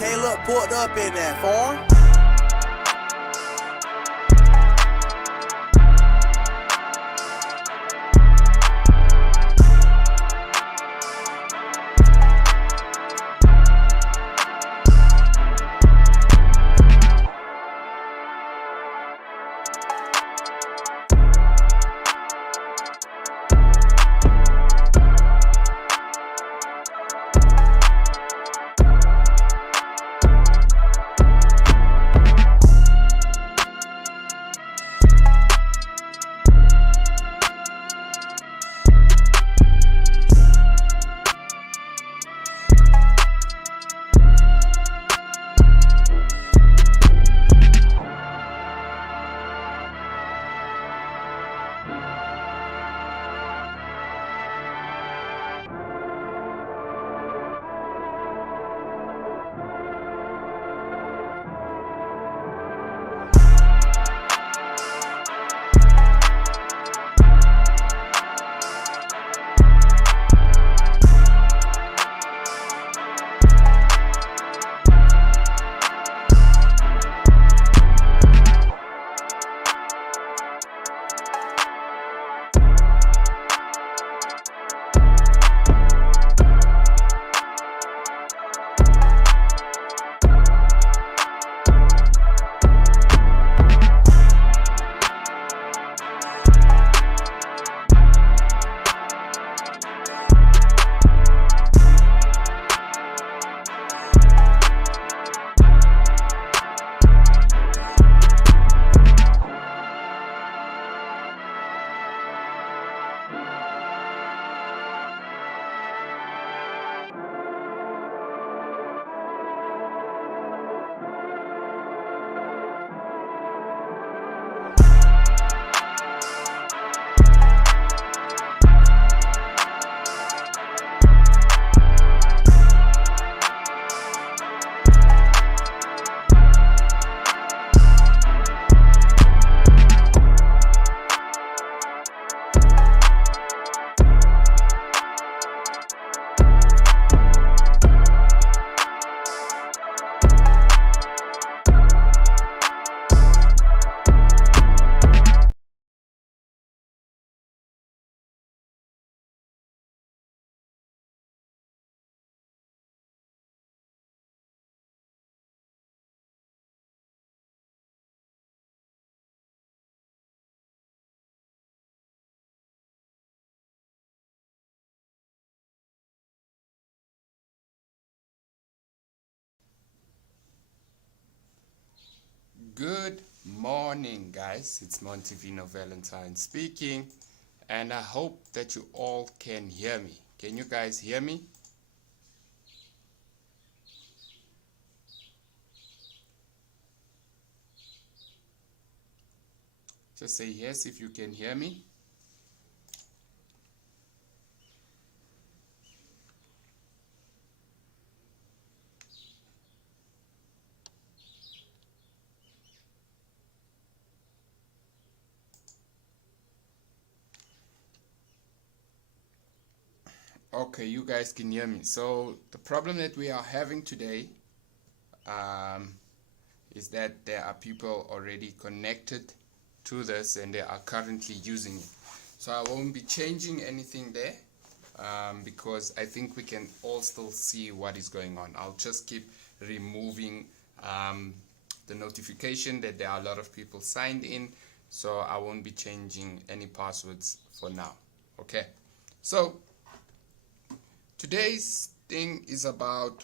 Caleb pulled up in that farm. Good morning, guys. It's Montevino Valentine speaking, and I hope that you all can hear me. Can you guys hear me? Just say yes if you can hear me. Okay, you guys can hear me. So the problem that we are having today is that there are people already connected to this and they are currently using it. So I won't be changing anything there because I think we can all still see what is going on. I'll just keep removing the notification that there are a lot of people signed in, so I won't be changing any passwords for now. Okay, so today's thing is about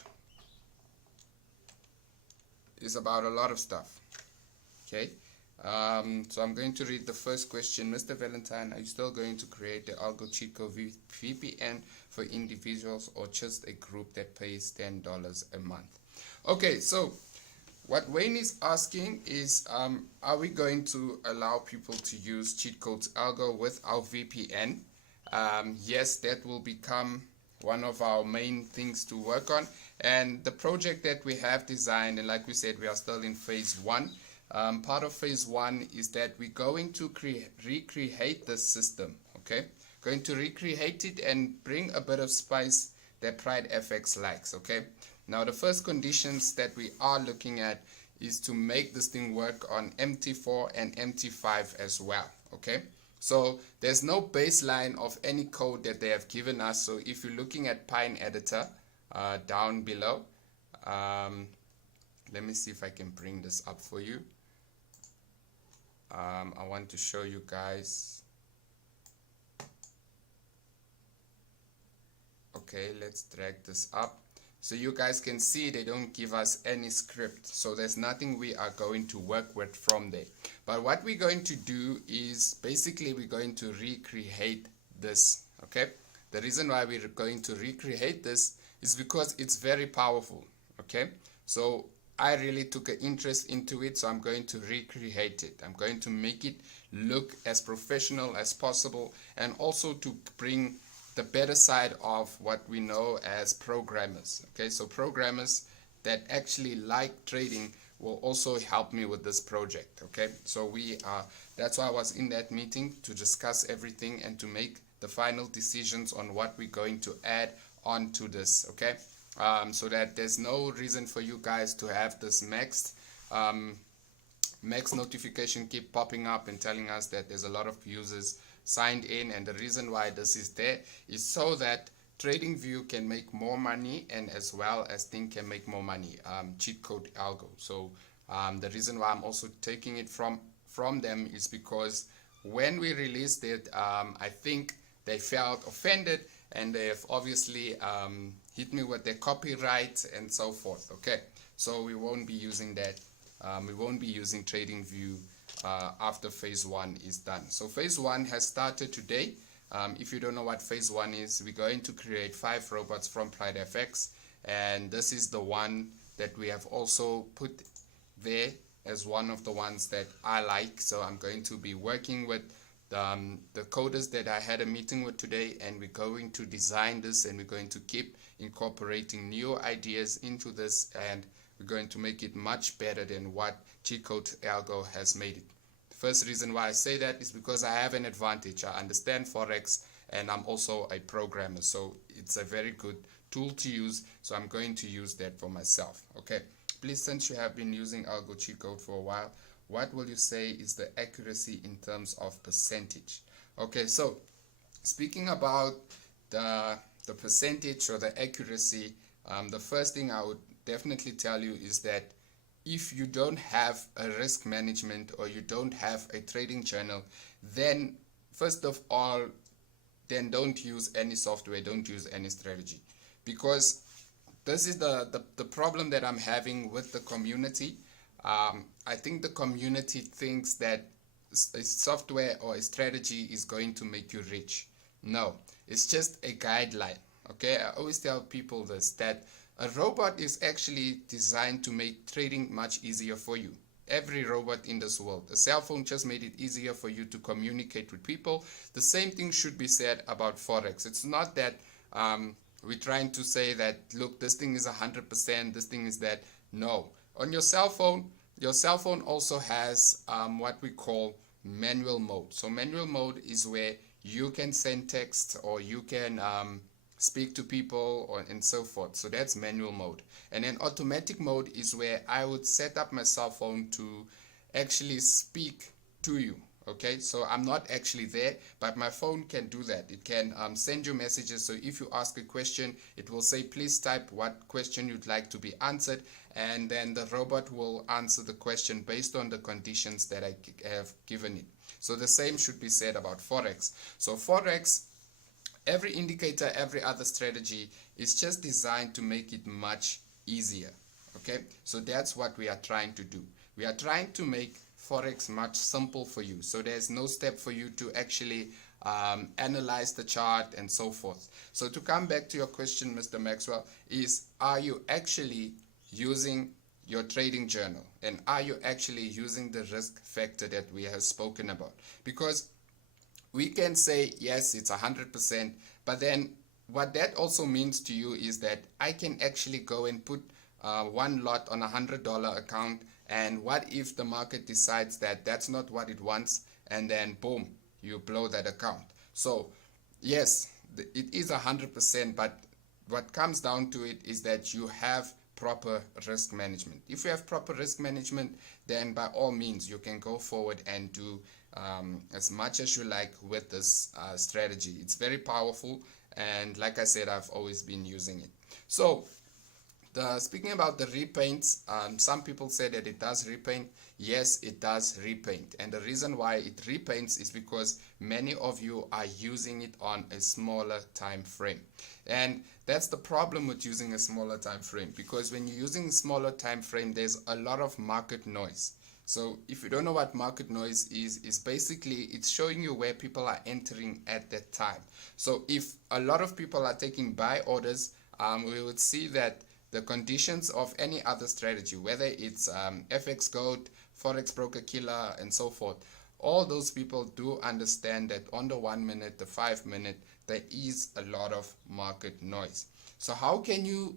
a lot of stuff. Okay, so I'm going to read the first question. Mr. Valentine, are you still going to create the Algo Cheat Code VPN for individuals or just a group that pays $10 a month? Okay, so what Wayne is asking is, are we going to allow people to use cheat codes Algo with our VPN? Yes, that will become one of our main things to work on. And the project that we have designed, and like we said, we are still in phase 1. Part of phase 1 is that we're going to recreate this system. Okay, going to recreate it and bring a bit of spice that Pride FX likes. Okay, Now the first conditions that we are looking at is to make this thing work on MT4 and MT5 as well. Okay, so there's no baseline of any code that they have given us. So if you're looking at Pine Editor down below, let me see if I can bring this up for you. I want to show you guys. Okay, let's drag this up so you guys can see they don't give us any script, so there's nothing we are going to work with from there. But what we're going to do is basically we're going to recreate this. Okay, the reason why we're going to recreate this is because it's very powerful. Okay, so I really took an interest into it, so I'm going to recreate it. I'm going to make it look as professional as possible, and also to bring the better side of what we know as programmers. Okay, so programmers that actually like trading will also help me with this project. Okay, so that's why I was in that meeting, to discuss everything and to make the final decisions on what we're going to add on to this. Okay, so that there's no reason for you guys to have this max notification keep popping up and telling us that there's a lot of users signed in. And the reason why this is there is so that TradingView can make more money, and as well as Think can make more money, cheat code algo. So the reason why I'm also taking it from them is because when we released it, I think they felt offended, and they have obviously hit me with their copyright and so forth. Okay, so we won't be using that. We won't be using TradingView after phase 1 is done. So phase 1 has started today. If you don't know what phase 1 is, we're going to create 5 robots from PrideFX, and this is the one that we have also put there as one of the ones that I like. So I'm going to be working with the coders that I had a meeting with today, and we're going to design this, and we're going to keep incorporating new ideas into this, and we're going to make it much better than what cheat code algo has made it. The first reason why I say that is because I have an advantage. I understand Forex, and I'm also a programmer, so it's a very good tool to use. So I'm going to use that for myself. Okay, please, since you have been using algo cheat code for a while, what will you say is the accuracy in terms of percentage? Okay, so speaking about the percentage or the accuracy, the first thing I would definitely tell you is that if you don't have a risk management or you don't have a trading journal, then first of all, then don't use any software, don't use any strategy, because this is the problem that I'm having with the community. I think the community thinks that a software or a strategy is going to make you rich. No, it's just a guideline. Okay, I always tell people this, that a robot is actually designed to make trading much easier for you. Every robot in this world. A cell phone just made it easier for you to communicate with people. The same thing should be said about Forex. It's not that we're trying to say that, look, this thing is 100%, this thing is that. No. On your cell phone also has what we call manual mode. So manual mode is where you can send text, or you can speak to people, and so forth. So that's manual mode. And then automatic mode is where I would set up my cell phone to actually speak to you. Okay, so I'm not actually there, but my phone can do that. It can send you messages. So if you ask a question, it will say, please type what question you'd like to be answered, and then the robot will answer the question based on the conditions that I have given it. So the same should be said about Forex. So Forex, every indicator, every other strategy is just designed to make it much easier. Okay, so that's what we are trying to do. We are trying to make Forex much simple for you, so there's no step for you to actually analyze the chart and so forth. So to come back to your question, Mr. Maxwell, is, are you actually using your trading journal, and are you actually using the risk factor that we have spoken about? Because we can say yes, it's 100%, but then what that also means to you is that I can actually go and put one lot on $100 account, and what if the market decides that that's not what it wants, and then boom, you blow that account. So yes, it is 100%, but what comes down to it is that you have proper risk management. If you have proper risk management, then by all means you can go forward and do as much as you like with this strategy. It's very powerful, and like I said, I've always been using it. So speaking about the repaints, some people say that it does repaint. Yes, it does repaint, and the reason why it repaints is because many of you are using it on a smaller time frame, and that's the problem with using a smaller time frame, because when you're using a smaller time frame, there's a lot of market noise. So if you don't know what market noise is basically it's showing you where people are entering at that time. So if a lot of people are taking buy orders, we would see that the conditions of any other strategy, whether it's FX Goat, Forex Broker Killer, and so forth, all those people do understand that on the 1 minute, the 5 minute, there is a lot of market noise. So how can you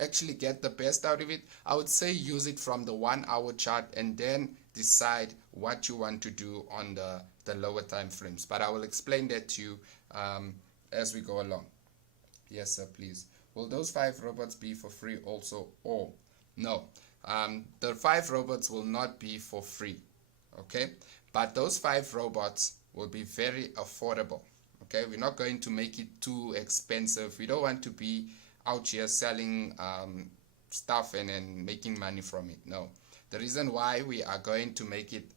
actually get the best out of it? I would say use it from the 1 hour chart and then decide what you want to do on the lower time frames. But I will explain that to you as we go along. Yes, sir, please. Will those 5 robots be for free also? Or no, the 5 robots will not be for free, okay? But those 5 robots will be very affordable, okay? We're not going to make it too expensive. We don't want to be out here selling stuff and making money from it. No, the reason why we are going to make it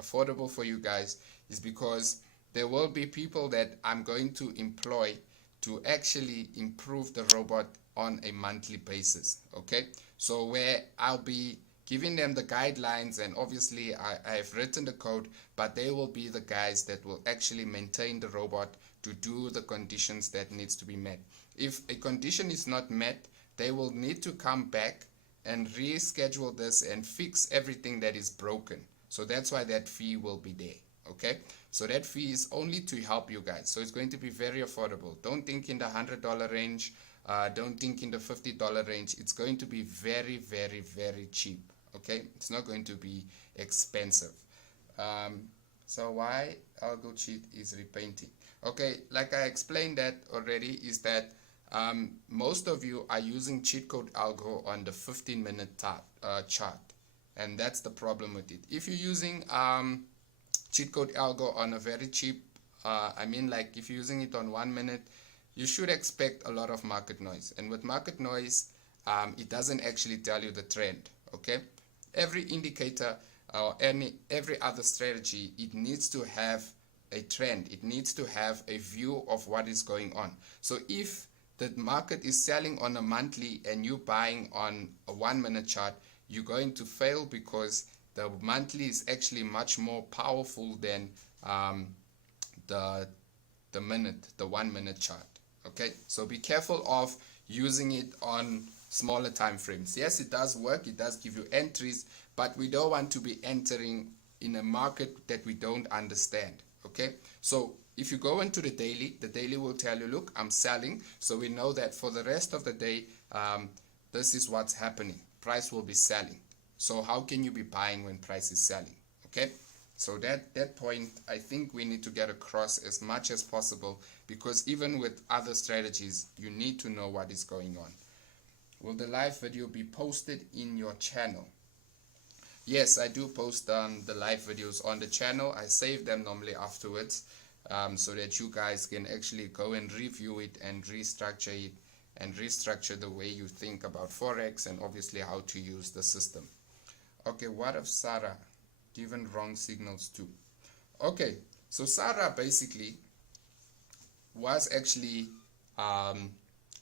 affordable for you guys is because there will be people that I'm going to employ to actually improve the robot on a monthly basis, okay? So where I'll be giving them the guidelines, and obviously I've written the code, but they will be the guys that will actually maintain the robot to do the conditions that needs to be met. If a condition is not met, they will need to come back and reschedule this and fix everything that is broken. So that's why that fee will be there, okay? So that fee is only to help you guys. So it's going to be very affordable. Don't think in the $100 range. Don't think in the $50 range. It's going to be very, very, very cheap, okay? It's not going to be expensive. So why Algo Cheat is repainting? Okay, like I explained that already, is that most of you are using cheat code algo on the 15-minute chart, and that's the problem with it. If you're using cheat code algo on a very cheap, like if you're using it on 1 minute, you should expect a lot of market noise. And with market noise, it doesn't actually tell you the trend, okay? Every indicator or every other strategy, it needs to have a trend. It needs to have a view of what is going on. So if the market is selling on a monthly and you buying on a 1 minute chart, you're going to fail, because the monthly is actually much more powerful than the 1 minute chart, okay? So be careful of using it on smaller time frames. Yes, it does work, it does give you entries, but we don't want to be entering in a market that we don't understand, okay? So if you go into the daily will tell you, look, I'm selling, so we know that for the rest of the day, this is what's happening. Price will be selling. So how can you be buying when price is selling, okay? So that point, I think we need to get across as much as possible, because even with other strategies, you need to know what is going on. Will the live video be posted in your channel? Yes, I do post the live videos on the channel. I save them normally afterwards, so that you guys can actually go and review it and restructure it, and restructure the way you think about Forex, and obviously how to use the system. Okay, what if Sarah given wrong signals too? Okay, so Sarah basically was actually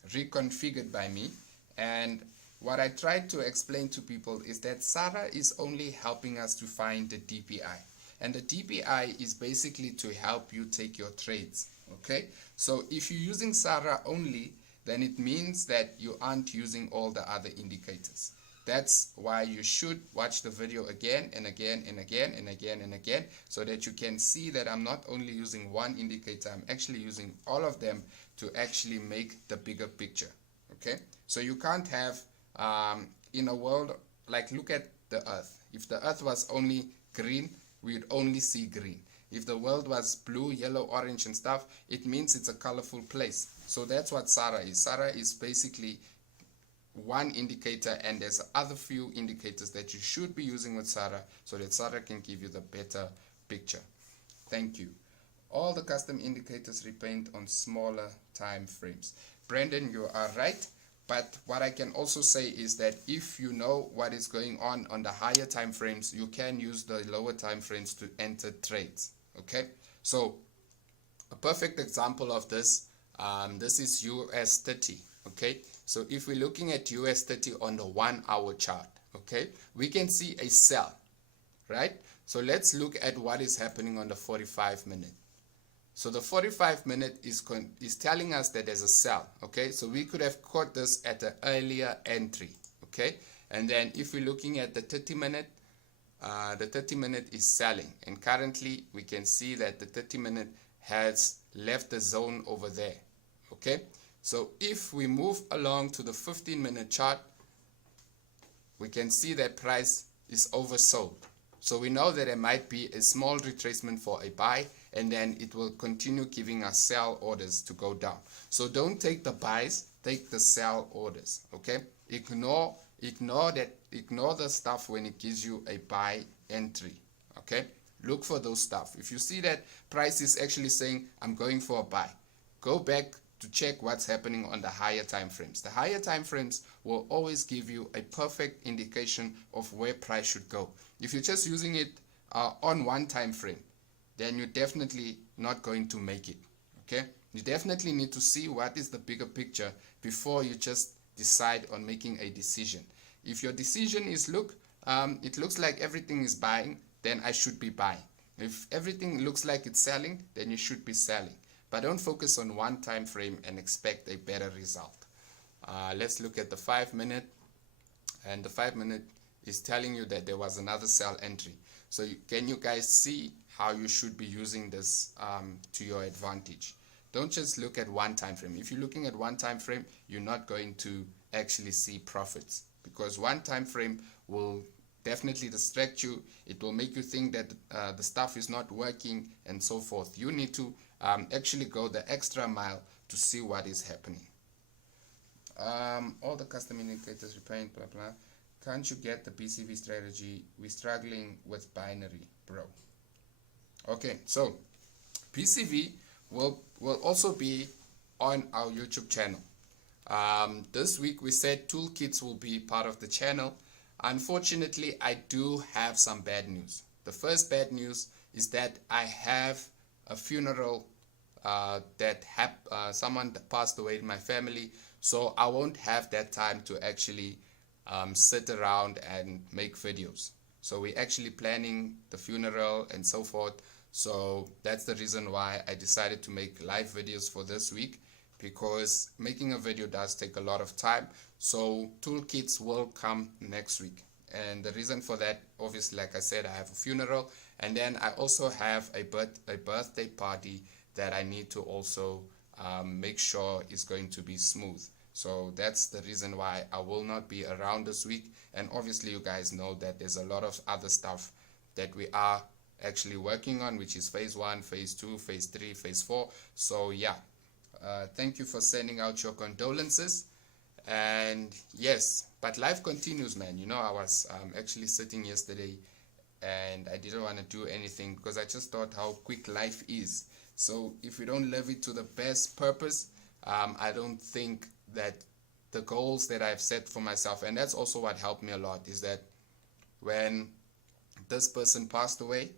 reconfigured by me, and what I tried to explain to people is that Sarah is only helping us to find the DPI, and the DPI is basically to help you take your trades, okay? So if you're using Sarah only, then it means that you aren't using all the other indicators. That's why you should watch the video again and again and again and again and again, so that you can see that I'm not only using one indicator, I'm actually using all of them to actually make the bigger picture, okay? So you can't have, in a world, like look at the earth. If the earth was only green, we'd only see green. If the world was blue, yellow, orange and stuff, it means it's a colorful place. So that's what SARA is. SARA is basically one indicator, and there's other few indicators that you should be using with SARA so that SARA can give you the better picture. Thank you. All the custom indicators depend on smaller time frames. Brandon, you are right, but what I can also say is that if you know what is going on the higher time frames, you can use the lower time frames to enter trades. Okay, so a perfect example of this, this is US 30. Okay, so if we're looking at US 30 on the 1 hour chart, okay, we can see a sell, right? So let's look at what is happening on the 45 minute. So the 45 minute is telling us that there's a sell, okay? So we could have caught this at an earlier entry, okay? And then if we're looking at the 30 minute, the 30 minute is selling, and currently we can see that the 30 minute has left the zone over there, okay? So if we move along to the 15-minute chart, we can see that price is oversold. So we know that there might be a small retracement for a buy, and then it will continue giving us sell orders to go down. So don't take the buys, take the sell orders, okay? Ignore the stuff when it gives you a buy entry, okay? Look for those stuff. If you see that price is actually saying, I'm going for a buy, go back to check what's happening on the higher time frames. The higher time frames will always give you a perfect indication of where price should go. If you're just using it on one time frame, then you're definitely not going to make it, okay? You definitely need to see what is the bigger picture before you just decide on making a decision. If your decision is, look, it looks like everything is buying, then I should be buying. If everything looks like it's selling, then you should be selling. But don't focus on one time frame and expect a better result. Let's look at the 5 minute, and the 5 minute is telling you that there was another sell entry. So can you guys see how you should be using this to your advantage? Don't just look at one time frame. If you're looking at one time frame, you're not going to actually see profits, because one time frame will definitely distract you. It will make you think that the stuff is not working and so forth. You need to actually go the extra mile to see what is happening. All the custom indicators repaint, blah blah. Can't you get the PCV strategy? We're struggling with binary, bro. Okay, so PCV will also be on our YouTube channel. This week we said toolkits will be part of the channel. Unfortunately, I do have some bad news. The first bad news is that I have a funeral that someone passed away in my family, so I won't have that time to actually sit around and make videos. So we're actually planning the funeral and so forth. So that's the reason why I decided to make live videos for this week, because making a video does take a lot of time. So toolkits will come next week. And the reason for that, obviously, like I said, I have a funeral, and then I also have a birthday party that I need to also make sure is going to be smooth. So that's the reason why I will not be around this week. And obviously you guys know that there's a lot of other stuff that we are actually working on, which is phase 1, phase 2, phase 3, phase 4. So yeah, thank you for sending out your condolences. And yes, but life continues, man. You know, I was actually sitting yesterday and I didn't want to do anything because I just thought how quick life is. So if we don't live it to the best purpose, I don't think that the goals that I've set for myself, and that's also what helped me a lot, is that when this person passed away,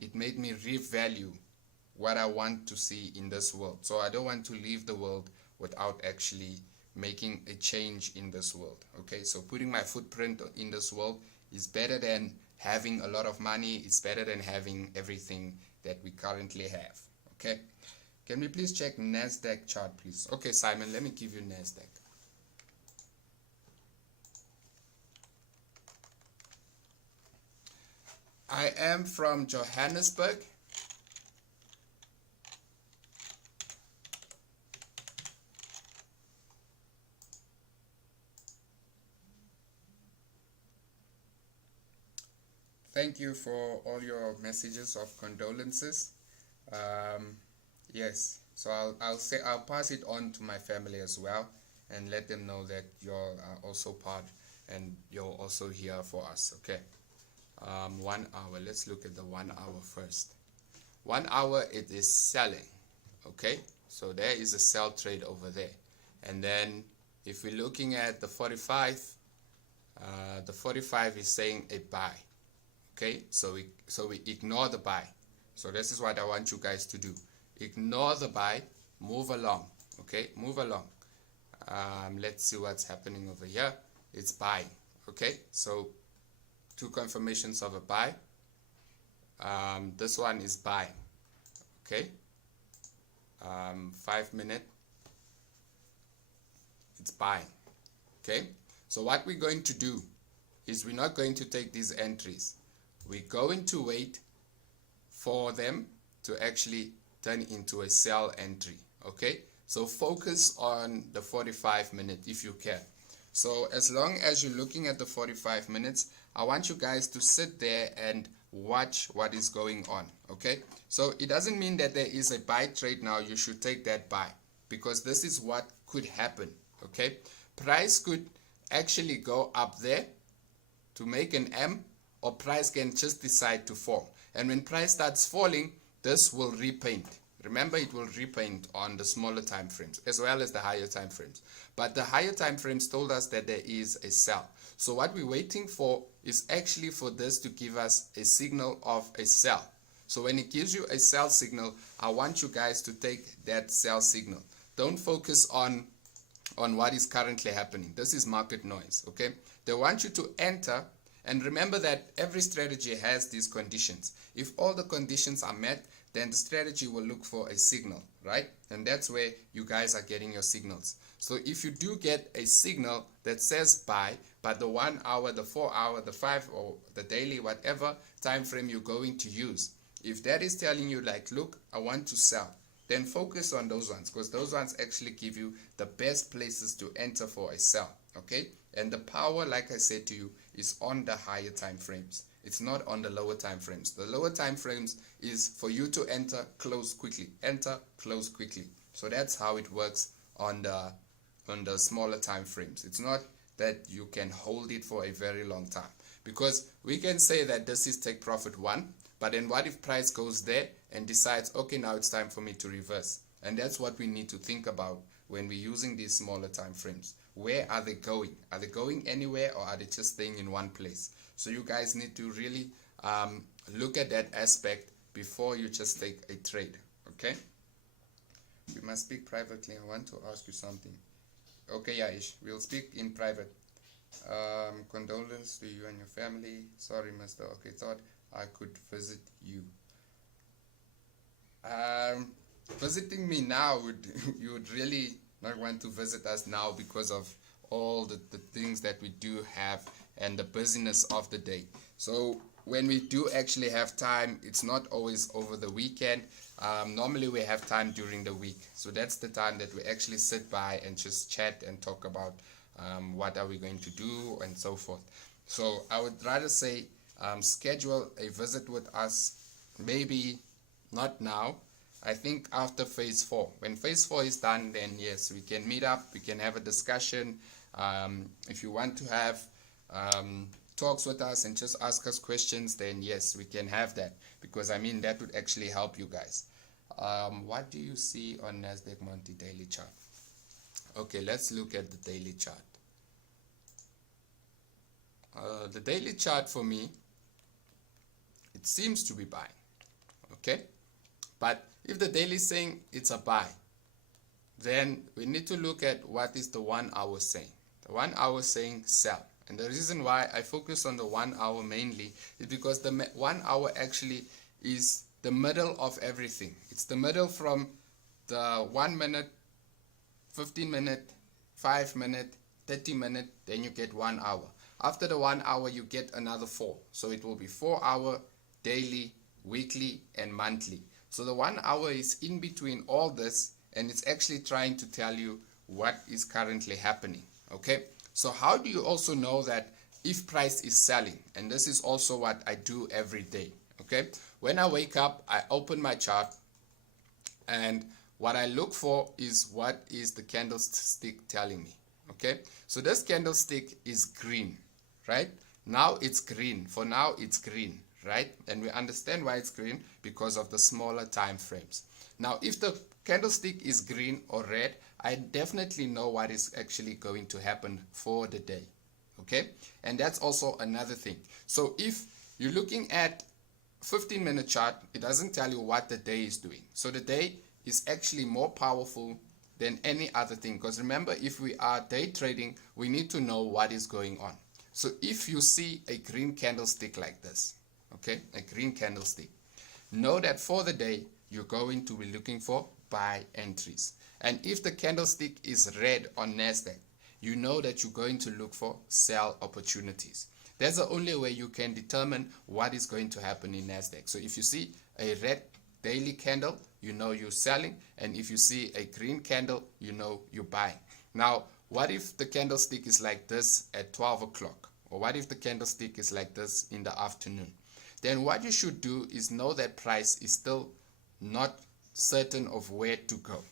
it made me revalue what I want to see in this world. So I don't want to leave the world without actually making a change in this world. Okay, so putting my footprint in this world is better than having a lot of money. It's better than having everything that we currently have. Okay, can we please check Nasdaq chart, please? Okay, Simon, let me give you Nasdaq. I am from Johannesburg. Thank you for all your messages of condolences. Yes, So I'll pass it on to my family as well, and let them know that you're also part and you're also here for us. Okay. 1 hour. Let's look at the 1 hour first. 1 hour, it is selling. Okay, so there is a sell trade over there. And then if we're looking at the 45 is saying a buy. Okay, so we ignore the buy. So this is what I want you guys to do. Ignore the buy, move along. Okay, move along. Let's see what's happening over here. It's buying. Okay, so 2 confirmations of a buy. This one is buying. Okay, 5 minute, it's buying. Okay, so what we're going to do is we're not going to take these entries. We're going to wait for them to actually turn into a sell entry. Okay, so focus on the 45 minute if you can. So as long as you're looking at the 45 minutes, I want you guys to sit there and watch what is going on. Okay, so it doesn't mean that there is a buy trade now you should take that buy, because this is what could happen. Okay, price could actually go up there to make an M, or price can just decide to fall, and when price starts falling, this will repaint. Remember, it will repaint on the smaller time frames as well as the higher time frames, but the higher time frames told us that there is a sell. So what we're waiting for is actually for this to give us a signal of a sell. So when it gives you a sell signal, I want you guys to take that sell signal. Don't focus on what is currently happening. This is market noise. Okay, they want you to enter, and remember that every strategy has these conditions. If all the conditions are met, then the strategy will look for a signal, right? And that's where you guys are getting your signals. So if you do get a signal that says buy, but the 1 hour, the 4 hour, the 5, or the daily, whatever time frame you're going to use, if that is telling you like, look, I want to sell, then focus on those ones, because those ones actually give you the best places to enter for a sell. Okay, and the power, like I said to you, is on the higher time frames. It's not on the lower time frames. The lower time frames is for you to enter, close quickly, enter, close quickly. So that's how it works on the smaller time frames. It's not that you can hold it for a very long time, because we can say that this is take profit 1, but then what if price goes there and decides, okay, now it's time for me to reverse? And that's what we need to think about when we're using these smaller time frames. Where are they going? Are they going anywhere, or are they just staying in one place? So you guys need to really look at that aspect before you just take a trade. Okay, we must speak privately. I want to ask you something. Okay, Yaish, we'll speak in private. Condolence to you and your family. Sorry, mister. Okay, thought I could visit you. Visiting me now, you would really not want to visit us now, because of all the things that we do have and the busyness of the day. So when we do actually have time, it's not always over the weekend. Normally we have time during the week, so that's the time that we actually sit by and just chat and talk about what are we going to do and so forth. So I would rather say schedule a visit with us, maybe not now. I think after phase 4. When phase 4 is done, then yes, we can meet up, we can have a discussion. If you want to have talks with us and just ask us questions, then yes, we can have that, because I mean that would actually help you guys. What do you see on Nasdaq monthly daily chart? Okay, let's look at the daily chart. The daily chart for me, it seems to be buying. Okay, but if the daily is saying it's a buy, then we need to look at what is the 1 hour saying. The 1 hour saying sell. And the reason why I focus on the 1 hour mainly is because the 1 hour actually is the middle of everything. It's the middle from the 1 minute, 15 minute, 5 minute, 30 minute, then you get 1 hour. After the 1 hour, you get another 4. So it will be 4 hour, daily, weekly, and monthly. So the 1 hour is in between all this, and it's actually trying to tell you what is currently happening. Okay, so how do you also know that if price is selling? And this is also what I do every day. Okay, when I wake up, I open my chart, and what I look for is what is the candlestick telling me. Okay, so this candlestick is green, right? Now it's green. For now it's green, right? And we understand why it's green, because of the smaller time frames. Now if the candlestick is green or red, I definitely know what is actually going to happen for the day. Okay, and that's also another thing. So if you're looking at 15-minute chart, it doesn't tell you what the day is doing. So the day is actually more powerful than any other thing, because remember, if we are day trading, we need to know what is going on. So if you see a green candlestick like this, okay, a green candlestick, know that for the day you're going to be looking for buy entries. And if the candlestick is red on Nasdaq, you know that you're going to look for sell opportunities. That's the only way you can determine what is going to happen in Nasdaq. So if you see a red daily candle, you know you're selling, and if you see a green candle, you know you're buying. Now, what if the candlestick is like this at 12 o'clock? Or what if the candlestick is like this in the afternoon? Then what you should do is know that price is still not certain of where to go.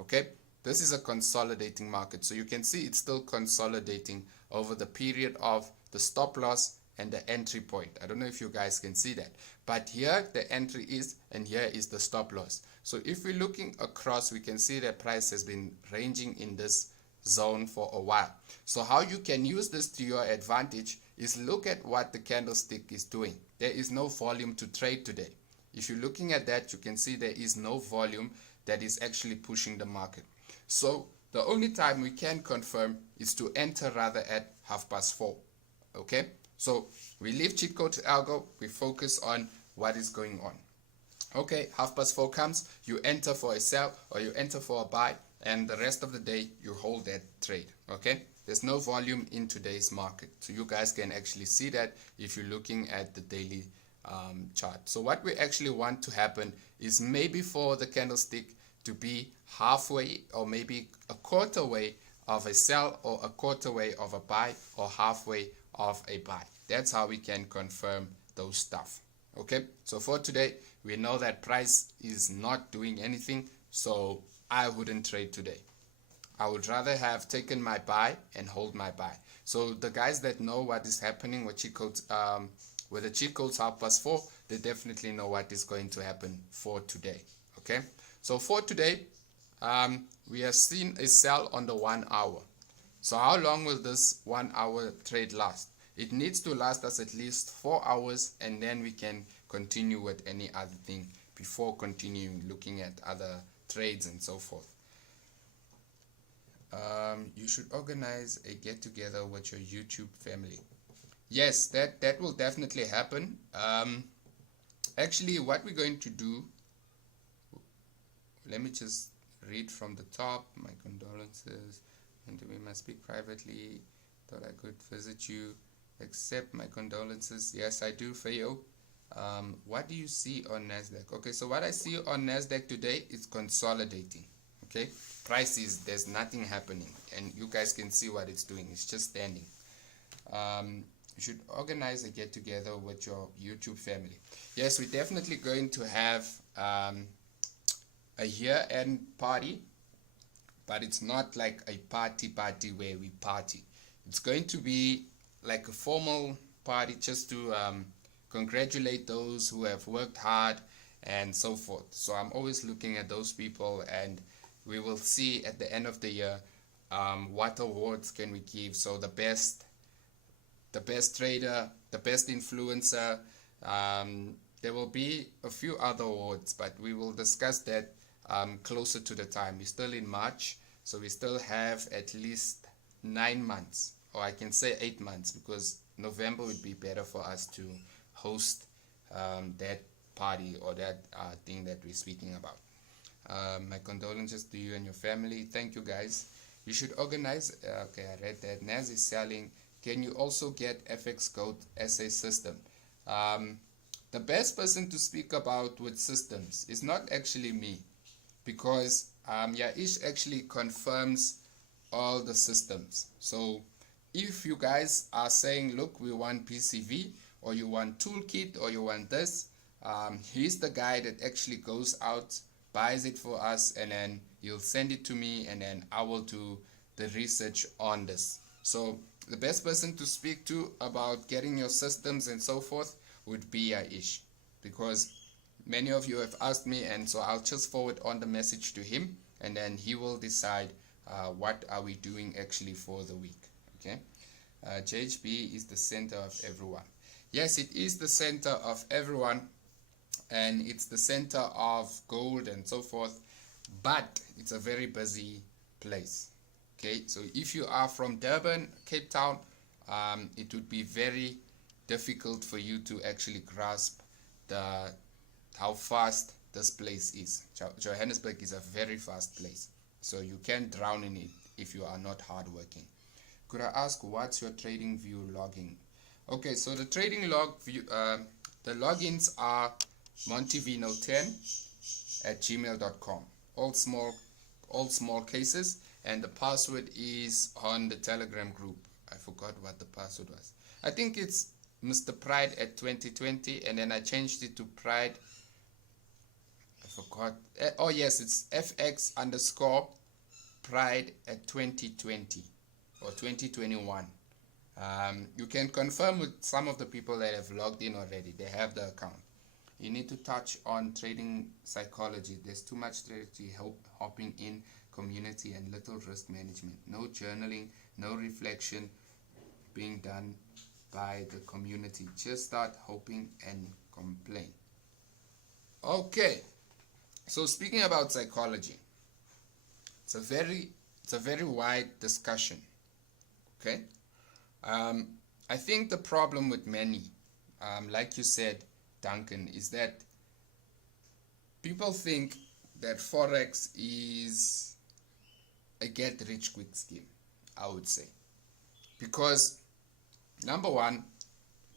Okay, this is a consolidating market, so you can see it's still consolidating over the period of the stop loss and the entry point. I don't know if you guys can see that, but here the entry is, and here is the stop loss. So if we're looking across, we can see that price has been ranging in this zone for a while. So how you can use this to your advantage is look at what the candlestick is doing. There is no volume to trade today. If you're looking at that, you can see there is no volume that is actually pushing the market. So the only time we can confirm is to enter rather at 4:30. Okay, so we leave cheat code to algo, we focus on what is going on. Okay, 4:30 comes, you enter for a sell or you enter for a buy, and the rest of the day you hold that trade. Okay, there's no volume in today's market, so you guys can actually see that if you're looking at the daily chart. So what we actually want to happen is maybe for the candlestick to be halfway or maybe a quarter way of a sell, or a quarter way of a buy, or halfway of a buy. That's how we can confirm those stuff. Okay, so for today we know that price is not doing anything, so I wouldn't trade today. I would rather have taken my buy and hold my buy. So the guys that know what is happening with cheat codes, with the cheat codes 4:30, they definitely know what is going to happen for today. Okay, so for today we have seen a sell on the 1 hour. So how long will this 1 hour trade last? It needs to last us at least 4 hours, and then we can continue with any other thing before continuing looking at other trades and so forth. You should organize a get-together with your YouTube family. Yes, that will definitely happen. Actually, what we're going to do, let me just read from the top. My condolences, and we must speak privately. Thought I could visit you. Accept my condolences. Yes, I do, Fayo. What do you see on Nasdaq? Okay, so what I see on Nasdaq today is consolidating. Okay, prices, there's nothing happening, and you guys can see what it's doing. It's just standing. You should organize a get together with your YouTube family. Yes, we're definitely going to have a year-end party, but it's not like a party where we party. It's going to be like a formal party just to congratulate those who have worked hard and so forth. So I'm always looking at those people, and we will see at the end of the year what awards can we give. So the best trader, the best influencer, there will be a few other awards, but we will discuss that closer to the time. We're still in March, so we still have at least 9 months, or I can say 8 months, because November would be better for us to host that party or that thing that we're speaking about. My condolences to you and your family. Thank you, guys. You should organize. Okay, I read that. Naz is selling. Can you also get FX code as a system? The best person to speak about with systems is not actually me, because Yaish actually confirms all the systems. So if you guys are saying, look, we want PCV, or you want toolkit, or you want this, he's the guy that actually goes out buys it for us, and then he'll send it to me, and then I will do the research on this. So the best person to speak to about getting your systems and so forth would be Aish, because many of you have asked me, and so I'll just forward on the message to him, and then he will decide what are we doing actually for the week. Okay. JHB is the center of everyone. Yes, it is the center of everyone, and it's the center of gold and so forth, but it's a very busy place. Okay, so if you are from Durban, Cape Town, it would be very difficult for you to actually grasp how fast this place is. Johannesburg is a very fast place, so you can drown in it if you are not hardworking. Could I ask, what's your trading view logging? Okay, so the trading log view, the logins are montevino10@gmail.com, all small cases, and the password is on the Telegram group. I forgot what the password was. I think it's Mr. Pride at 2020, and then I changed it to Pride. I forgot. Oh yes, it's FX_Pride at 2020 or 2021. You can confirm with some of the people that have logged in already. They have the account. You need to touch on trading psychology. There's too much strategy hopping in community and little risk management. No journaling, no reflection being done by the community. Just start hoping and complain. Okay, so speaking about psychology, it's a very wide discussion. Okay, I think the problem with many, like you said, Duncan, is that people think that Forex is a get-rich-quick scheme, I would say. Because, number one,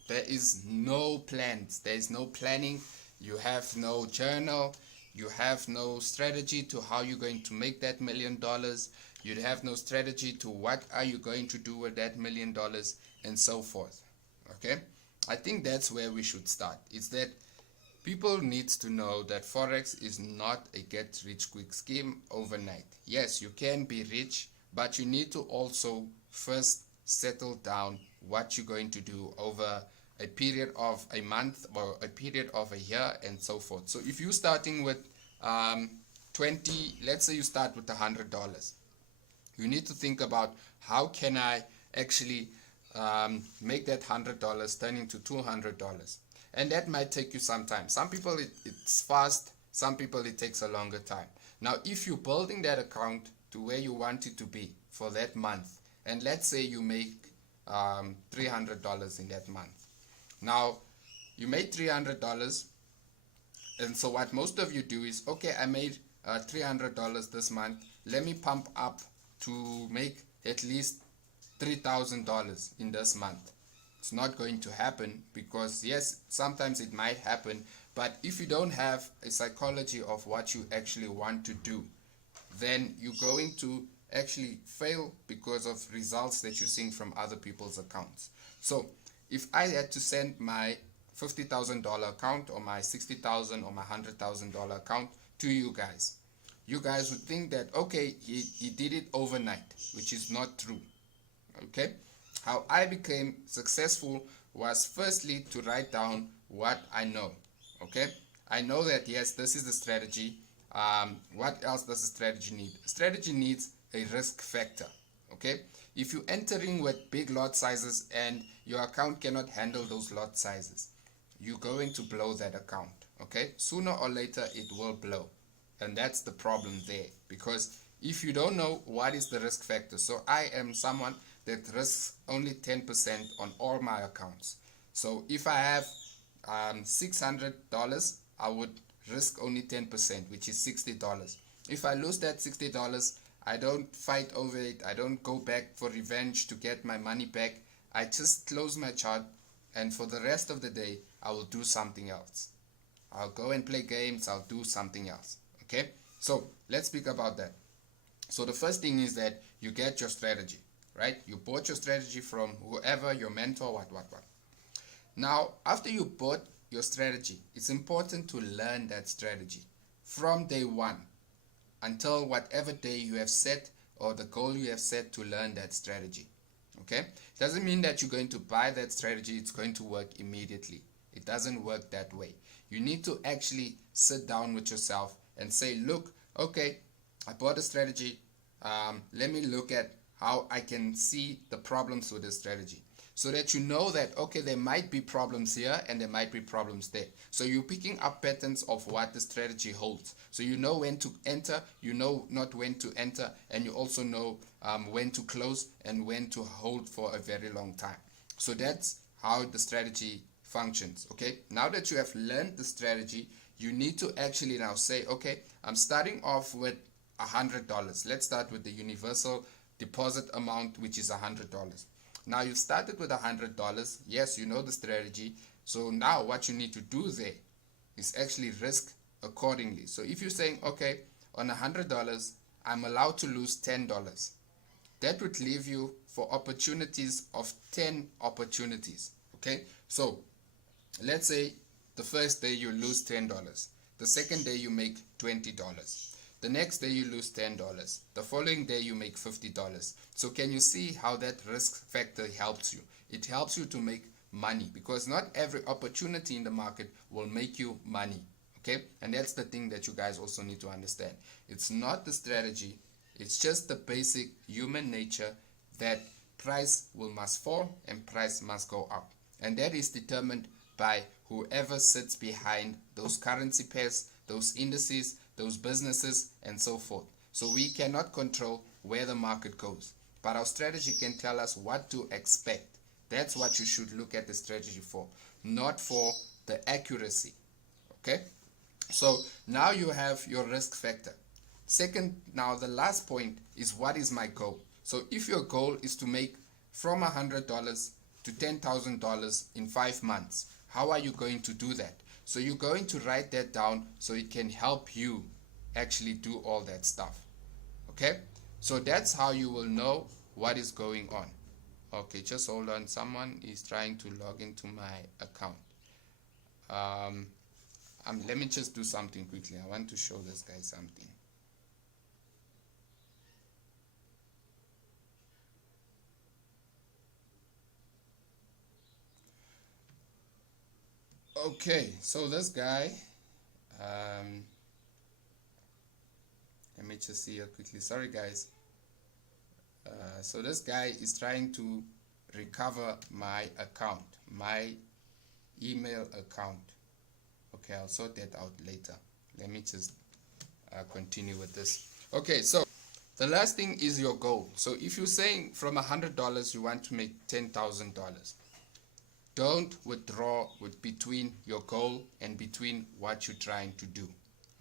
there is no plans. There is no planning. You have no journal. You have no strategy to how you're going to make that $1 million. You have no strategy to what are you going to do with that $1 million and so forth. Okay? I think that's where we should start. It's that people need to know that Forex is not a get-rich-quick scheme overnight. Yes, you can be rich, but you need to also first settle down what you're going to do over a period of a month or a period of a year and so forth. So if you're starting with 20, let's say you start with $100, you need to think about how can I actually make that $100 turn into $200. And that might take you some time. Some people it's fast, some people it takes a longer time. Now if you're building that account to where you want it to be for that month, and let's say you make $300 in that month. Now you made $300, and so what most of you do is, okay, I made $300 this month, let me pump up to make at least $3,000 in this month. It's not going to happen, because yes, sometimes it might happen, but if you don't have a psychology of what you actually want to do, then you're going to actually fail because of results that you're seeing from other people's accounts. So if I had to send my $50,000 account or my $60,000 or my $100,000 account to you guys would think that, okay, he did it overnight, which is not true. Okay, how I became successful was firstly to write down what I know. Okay, I know that yes, this is the strategy. What else does the strategy need? Strategy needs a risk factor. Okay, if you're entering with big lot sizes and your account cannot handle those lot sizes, you're going to blow that account. Okay, sooner or later it will blow, and that's the problem there. Because if you don't know what is the risk factor, so I am someone that risks only 10% on all my accounts. So if I have $600, I would risk only 10%, which is $60. If I lose that $60, I don't fight over it. I don't go back for revenge to get my money back. I just close my chart, and for the rest of the day, I will do something else. I'll go and play games. I'll do something else. Okay? So let's speak about that. So the first thing is that you get your strategy, right? You bought your strategy from whoever, your mentor, what. Now, after you bought your strategy, it's important to learn that strategy. from day one until whatever day you have set or the goal you have set to learn that strategy. Okay, doesn't mean that you're going to buy that strategy, it's going to work immediately. It doesn't work that way. You need to actually sit down with yourself and say, look, okay, I bought a strategy. Let me look at how I can see the problems with this strategy, so that you know that, okay, there might be problems here and there might be problems there. So you're picking up patterns of what the strategy holds. So you know when to enter, you know not when to enter, and you also know when to close and when to hold for a very long time. So that's how the strategy functions. Okay, now that you have learned the strategy, you need to actually now say, okay, I'm starting off with $100. Let's start with the universal deposit amount, which is $100. Now you've started with $100. Yes, you know the strategy. So now what you need to do there is actually risk accordingly. So if you're saying, okay, on $100, I'm allowed to lose $10. That would leave you for opportunities of 10 opportunities. Okay, so let's say the first day you lose $10. The second day you make $20. The next day you lose $10. The following day you make $50. So can you see how that risk factor helps you? It helps you to make money, because not every opportunity in the market will make you money. Okay, and that's the thing that you guys also need to understand. It's not the strategy, it's just the basic human nature that price must fall and price must go up, and that is determined by whoever sits behind those currency pairs, those indices, those businesses, and so forth. So we cannot control where the market goes, but our strategy can tell us what to expect. That's what you should look at the strategy for, not for the accuracy. Okay, so now you have your risk factor. Second, now the last point is, what is my goal? So if your goal is to make from $100 to $10,000 in 5 months, how are you going to do that? So you're going to write that down so it can help you actually do all that stuff. Okay, so that's how you will know what is going on. Okay, just hold on, someone is trying to log into my account. Let me just do something quickly. I want to show this guy something. Okay, so this guy, let me just see here quickly. Sorry guys. So this guy is trying to recover my account, my email account. Okay, I'll sort that out later. Let me just continue with this. Okay, so the last thing is your goal. So if you're saying from $100 you want to make $10,000, don't withdraw between your goal and between what you're trying to do.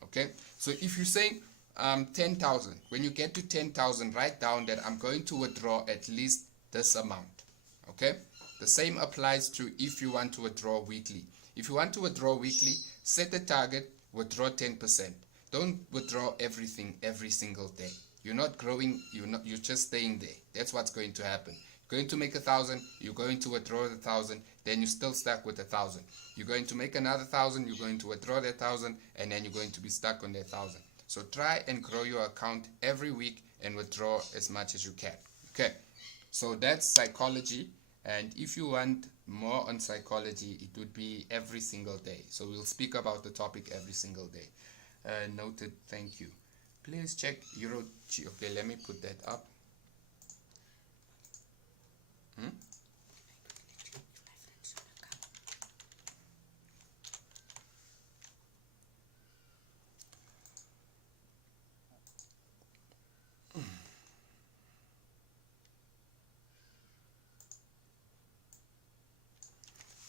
Okay, so if you're saying 10,000, when you get to 10,000, write down that I'm going to withdraw at least this amount. Okay, the same applies to if you want to withdraw weekly. If you want to withdraw weekly, set a target, withdraw 10%. Don't withdraw everything every single day. You're not growing, you're just staying there. That's what's going to happen. You're going to make 1,000, you're going to withdraw 1,000, then you're still stuck with 1,000. You're going to make another 1,000, you're going to withdraw that 1,000, and then you're going to be stuck on that 1,000. So try and grow your account every week and withdraw as much as you can. Okay, so that's psychology, and if you want more on psychology, it would be every single day. So we'll speak about the topic every single day. Noted, thank you. Please check Euro. Okay, let me put that up.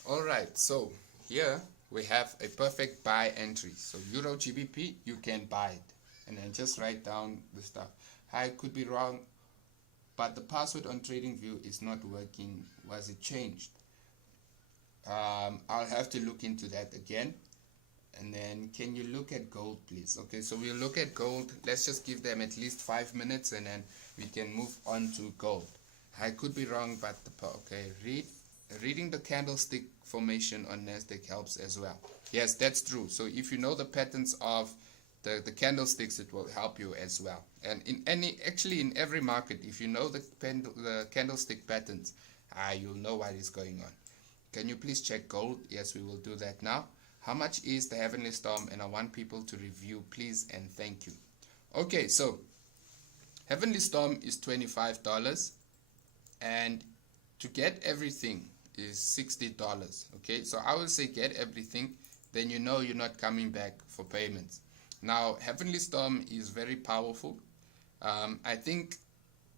Alright, so here we have a perfect buy entry. So Euro GBP, you can buy it. And then just write down the stuff. I could be wrong, but the password on TradingView is not working. Was it changed? I'll have to look into that again. And then can you look at gold, please? Okay, so we'll look at gold. Let's just give them at least 5 minutes and then we can move on to gold. I could be wrong, but okay, reading the candlestick formation on Nasdaq helps as well. Yes, that's true. So if you know the patterns of the candlesticks, it will help you as well. And in every market, if you know the candlestick patterns, you'll know what is going on. Can you please check gold? Yes, we will do that now. How much is the Heavenly Storm? And I want people to review, please, and thank you. Okay, so Heavenly Storm is $25, and to get everything is $60. Okay, so I will say get everything, then you know you're not coming back for payments. Now, Heavenly Storm is very powerful. I think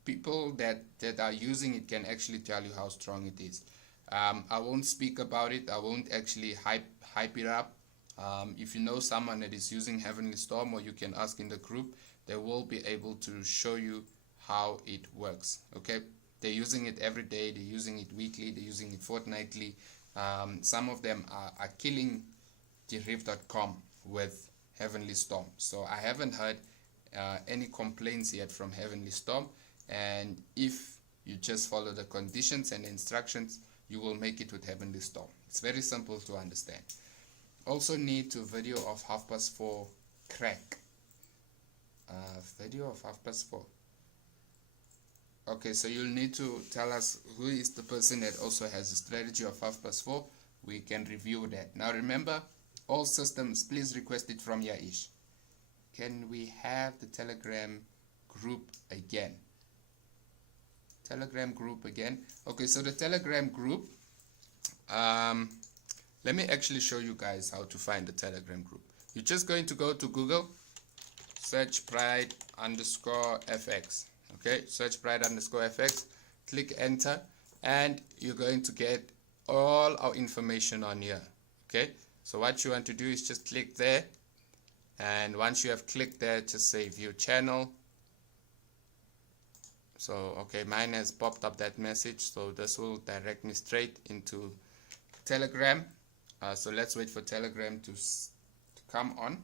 people that are using it can actually tell you how strong it is. I won't speak about it. I won't actually hype it up. If you know someone that is using Heavenly Storm, or you can ask in the group, they will be able to show you how it works. Okay, they're using it every day, they're using it weekly, they're using it fortnightly. Some of them are killing Deriv.com with Heavenly Storm. So I haven't heard any complaints yet from Heavenly Storm, and if you just follow the conditions and instructions, you will make it with Heavenly Storm. It's very simple to understand. Also need to video of 4:30 crack. Video of 4:30. Okay, so you'll need to tell us who is the person that also has a strategy of 4:30. We can review that. Now remember, all systems, please request it from Yaish. Can we have the Telegram group again? Telegram group again. Okay, so the Telegram group, let me actually show you guys how to find the Telegram group. You're just going to go to Google, search pride_fx. Okay, search pride_fx, click enter, and you're going to get all our information on here. Okay, so what you want to do is just click there, and once you have clicked there, just say view channel. So okay, mine has popped up that message, so this will direct me straight into Telegram. So let's wait for Telegram to come on,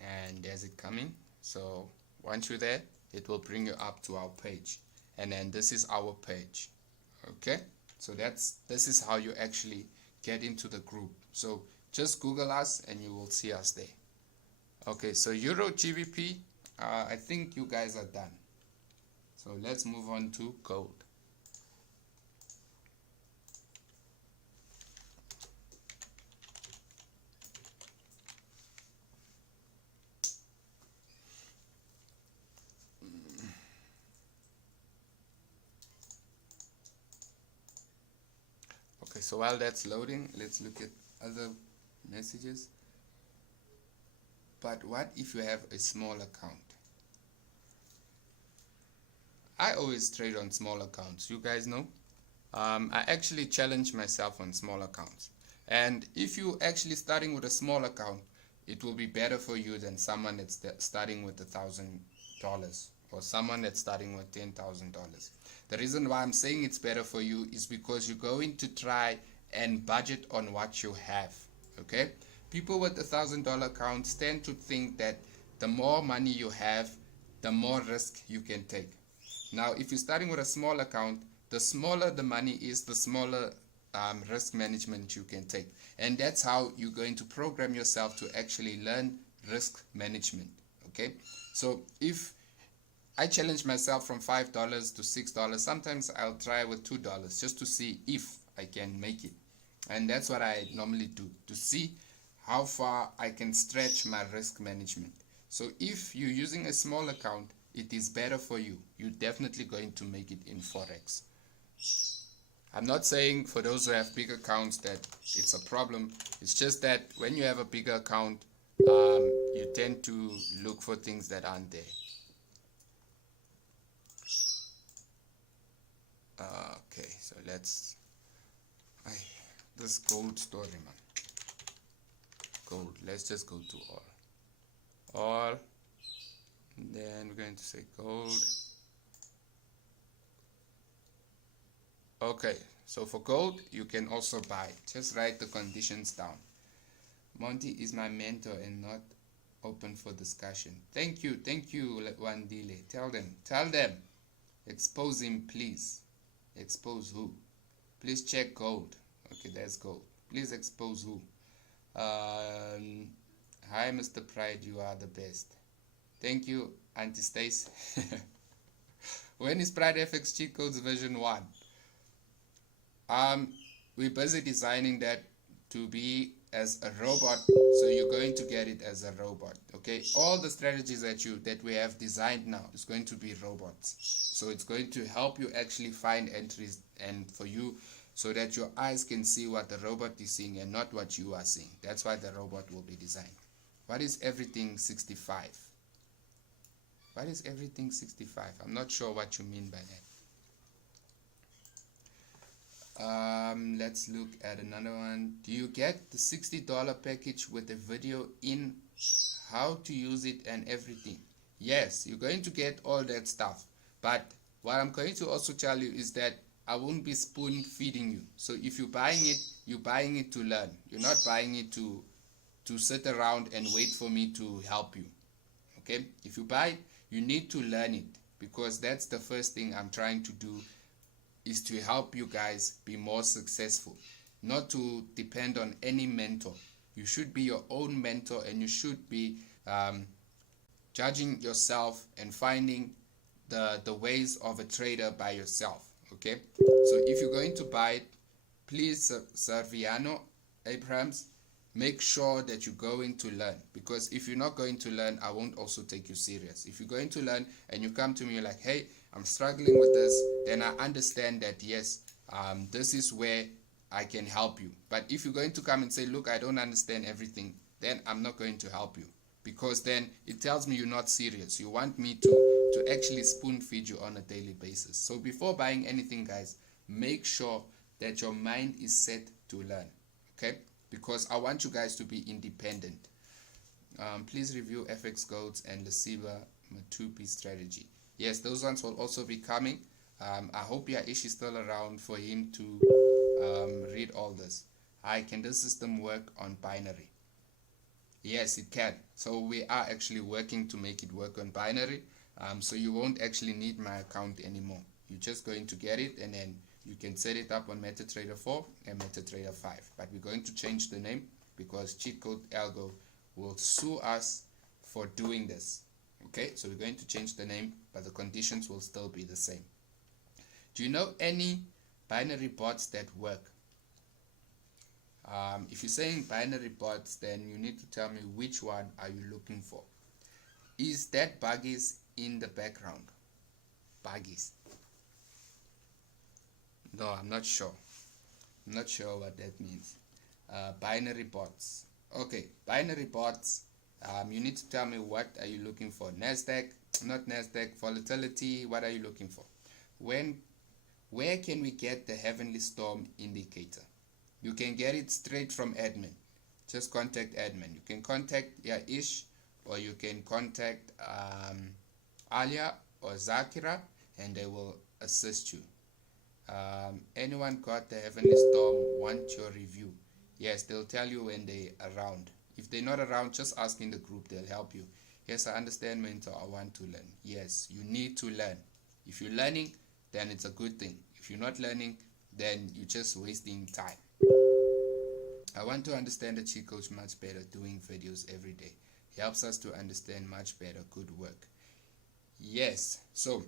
and there's it coming. So once you're there, it will bring you up to our page, and then this is our page. Okay, so this is how you actually get into the group. So just Google us and you will see us there. Okay, so Euro GBP, I think you guys are done. So let's move on to gold. Okay, so while that's loading, let's look at other messages. But what if you have a small account? I always trade on small accounts, you guys know. I actually challenge myself on small accounts. And if you actually starting with a small account, it will be better for you than someone that's starting with $1,000 or someone that's starting with $10,000. The reason why I'm saying it's better for you is because you're going to try and budget on what you have. Okay, people with $1,000 accounts tend to think that the more money you have, the more risk you can take. Now, if you're starting with a small account, the smaller the money is, the smaller risk management you can take. And that's how you're going to program yourself to actually learn risk management. Okay, so if I challenge myself from $5 to $6, sometimes I'll try with $2 just to see if I can make it. And that's what I normally do, to see how far I can stretch my risk management. So if you're using a small account, it is better for you. You're definitely going to make it in Forex. I'm not saying for those who have big accounts that it's a problem. It's just that when you have a bigger account, you tend to look for things that aren't there. Okay, so let's this gold story, man. Gold, let's just go to all, and then we're going to say gold. Okay, so for gold you can also buy, just write the conditions down. Monty is my mentor and not open for discussion. Thank you Wandile. Tell them, expose him, please. Expose who? Please check gold. Okay, there's gold. Please expose who? Hi, Mr. Pride, you are the best. Thank you, Auntie Stace. When is Pride FX Cheat Codes version 1? We're busy designing that to be as a robot, so you're going to get it as a robot. Okay, all the strategies that we have designed now is going to be robots, so it's going to help you actually find entries, and for you, so that your eyes can see what the robot is seeing and not what you are seeing. That's why the robot will be designed. What is everything 65? What is everything 65? I'm not sure what you mean by that. Let's look at another one. Do you get the $60 package with a video in how to use it and everything? Yes, you're going to get all that stuff, but what I'm going to also tell you is that I won't be spoon feeding you. So if you're buying it to learn. You're not buying it to sit around and wait for me to help you. Okay, if you buy it, you need to learn it, because that's the first thing I'm trying to do, is to help you guys be more successful, not to depend on any mentor. You should be your own mentor, and you should be judging yourself and finding the ways of a trader by yourself. Okay, so if you're going to buy it, please, Serviano Abrahams, make sure that you're going to learn, because if you're not going to learn, I won't also take you serious. If you're going to learn and you come to me, you're like, hey, I'm struggling with this, then I understand that, yes, this is where I can help you. But if you're going to come and say, look, I don't understand everything, then I'm not going to help you, because then it tells me you're not serious. You want me to actually spoon feed you on a daily basis. So before buying anything, guys, make sure that your mind is set to learn, okay? Because I want you guys to be independent. Please review FX Goats and Lesiba Matupi strategy. Yes, those ones will also be coming. I hope Yaish is still around for him to read all this. Hi, can this system work on binary? Yes, it can. So we are actually working to make it work on binary. So you won't actually need my account anymore. You're just going to get it, and then you can set it up on MetaTrader 4 and MetaTrader 5. But we're going to change the name, because Cheat Code Algo will sue us for doing this. Okay, so we're going to change the name, but the conditions will still be the same. Do you know any binary bots that work? If you're saying binary bots, then you need to tell me which one are you looking for. Is that buggies in the background? Buggies. No, I'm not sure. I'm not sure what that means. Binary bots. Okay, binary bots. You need to tell me, what are you looking for? Nasdaq, not Nasdaq, volatility. What are you looking for? Where can we get the Heavenly Storm indicator? You can get it straight from admin. Just contact admin. You can contact Yaish, or you can contact Alia or Zakira, and they will assist you. Anyone got the Heavenly Storm? Want your review? Yes, they'll tell you when they're around. If they're not around, just ask in the group, they'll help you. Yes, I understand, mentor, I want to learn. Yes, you need to learn. If you're learning, then it's a good thing. If you're not learning, then you're just wasting time. I want to understand the cheat codes much better, doing videos every day. It helps us to understand much better. Good work. Yes, so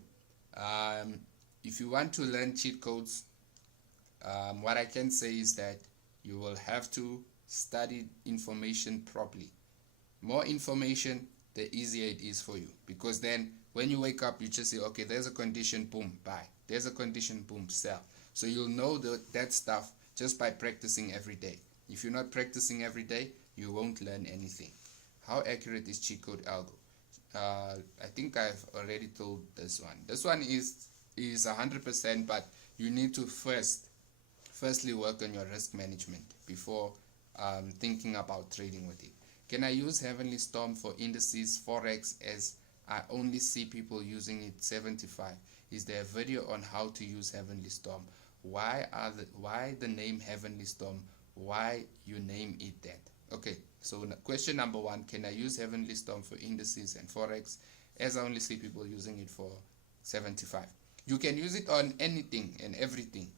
if you want to learn cheat codes, what I can say is that you will have to study information properly. More information, the easier it is for you, because then when you wake up, you just say, okay, there's a condition, boom, buy. There's a condition, boom, sell. So you'll know that stuff just by practicing every day. If you're not practicing every day, you won't learn anything. How accurate is cheat code algo? I think I've already told this one. This one is 100%, but you need to firstly work on your risk management before thinking about trading with it. Can I use Heavenly Storm for indices, forex, as I only see people using it 75? Is there a video on how to use Heavenly Storm? Why the name Heavenly Storm? Why you name it that? Okay, so question number 1, can I use Heavenly Storm for indices and forex, as I only see people using it for 75? You can use it on anything and everything.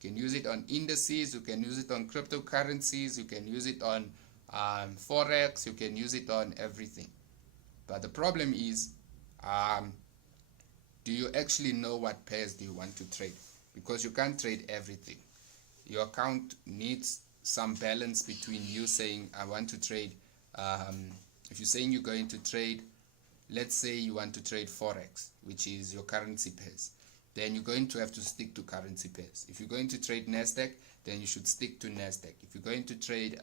You can use it on indices, you can use it on cryptocurrencies, you can use it on Forex, you can use it on everything. But the problem is, do you actually know what pairs do you want to trade? Because you can't trade everything. Your account needs some balance between you saying, I want to trade, if you're saying you're going to trade, let's say you want to trade Forex, which is your currency pairs, then you're going to have to stick to currency pairs. If you're going to trade Nasdaq, then you should stick to Nasdaq. If you're going to trade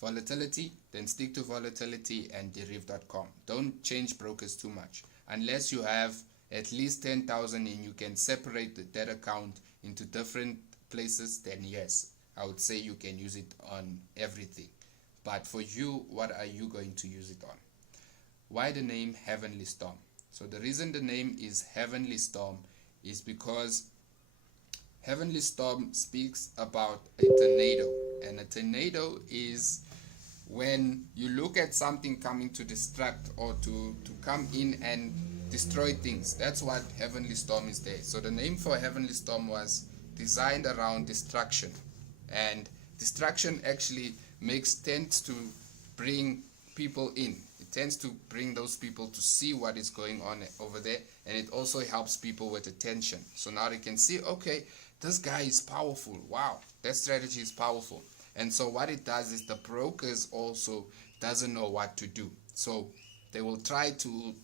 volatility, then stick to volatility and deriv.com. Don't change brokers too much. Unless you have at least 10,000 and you can separate that account into different places, then yes, I would say you can use it on everything. But for you, what are you going to use it on? Why the name Heavenly Storm? So the reason the name is Heavenly Storm is because Heavenly Storm speaks about a tornado, and a tornado is when you look at something coming to distract or to come in and destroy things. That's what Heavenly Storm is there. So the name for Heavenly Storm was designed around distraction, and distraction actually tends to bring people in. It tends to bring those people to see what is going on over there, and it also helps people with attention. So now they can see, okay, this guy is powerful. Wow, that strategy is powerful. And so what it does is the brokers also doesn't know what to do. So they will try to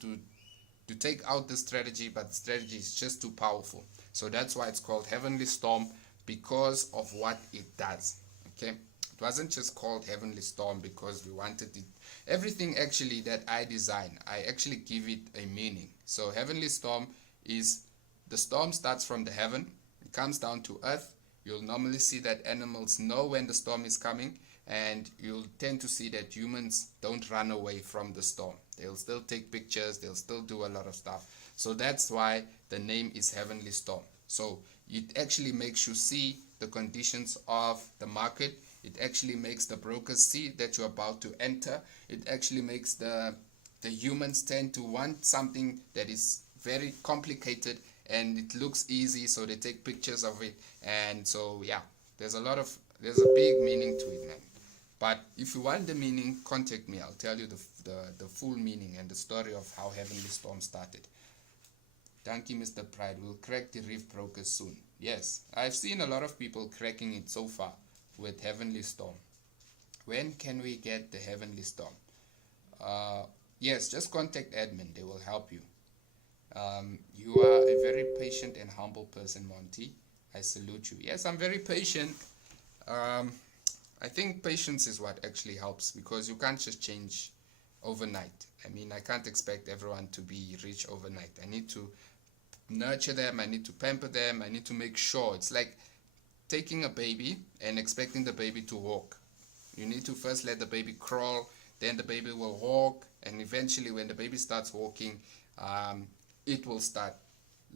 take out the strategy, but the strategy is just too powerful. So that's why it's called Heavenly Storm, because of what it does. Okay, it wasn't just called Heavenly Storm because we wanted it. Everything actually that I design, I actually give it a meaning. So Heavenly Storm is, the storm starts from the heaven, it comes down to earth. You'll normally see that animals know when the storm is coming, and you'll tend to see that humans don't run away from the storm. They'll still take pictures, they'll still do a lot of stuff. So that's why the name is Heavenly Storm. So it actually makes you see the conditions of the market. It actually makes the brokers see that you're about to enter. It actually makes the humans tend to want something that is very complicated and it looks easy, so they take pictures of it. And so yeah, there's a big meaning to it, man. But if you want the meaning, contact me. I'll tell you the full meaning and the story of how Heavenly Storm started. Thank you, Mr. Pride. We'll crack the Reef brokers soon. Yes, I've seen a lot of people cracking it so far with Heavenly Storm. When can we get the Heavenly Storm? Yes, just contact admin. They will help you. You are a very patient and humble person, Monty. I salute you. Yes, I'm very patient. I think patience is what actually helps, because you can't just change overnight. I mean, I can't expect everyone to be rich overnight. I need to nurture them. I need to pamper them. I need to make sure. It's like taking a baby and expecting the baby to walk. You need to first let the baby crawl, then the baby will walk, and eventually when the baby starts walking, it will start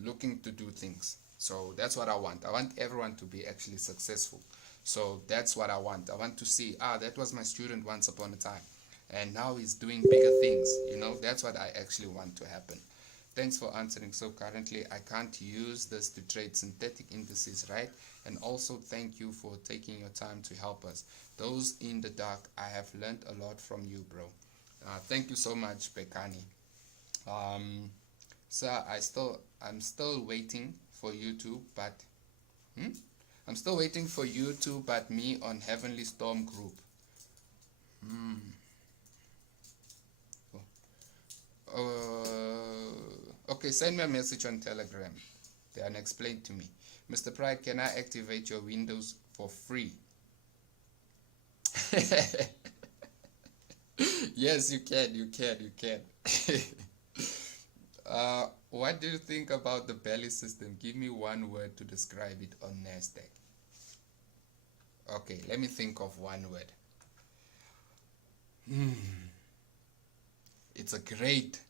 looking to do things. So that's what I want. I want everyone to be actually successful. So that's what I want. I want to see, that was my student once upon a time, and now he's doing bigger things. You know, that's what I actually want to happen. Thanks for answering. So currently I can't use this to trade synthetic indices, right? And also thank you for taking your time to help us. Those in the dark, I have learned a lot from you, bro. Thank you so much, Bekani. Sir, I'm still waiting for you to, but I'm still waiting for you to, but me on Heavenly Storm group. Okay, send me a message on Telegram. Then explain to me. Mr. Pride, can I activate your Windows for free? Yes, you can. What do you think about the belly system? Give me one word to describe it on Nasdaq. Okay, let me think of one word. It's a great.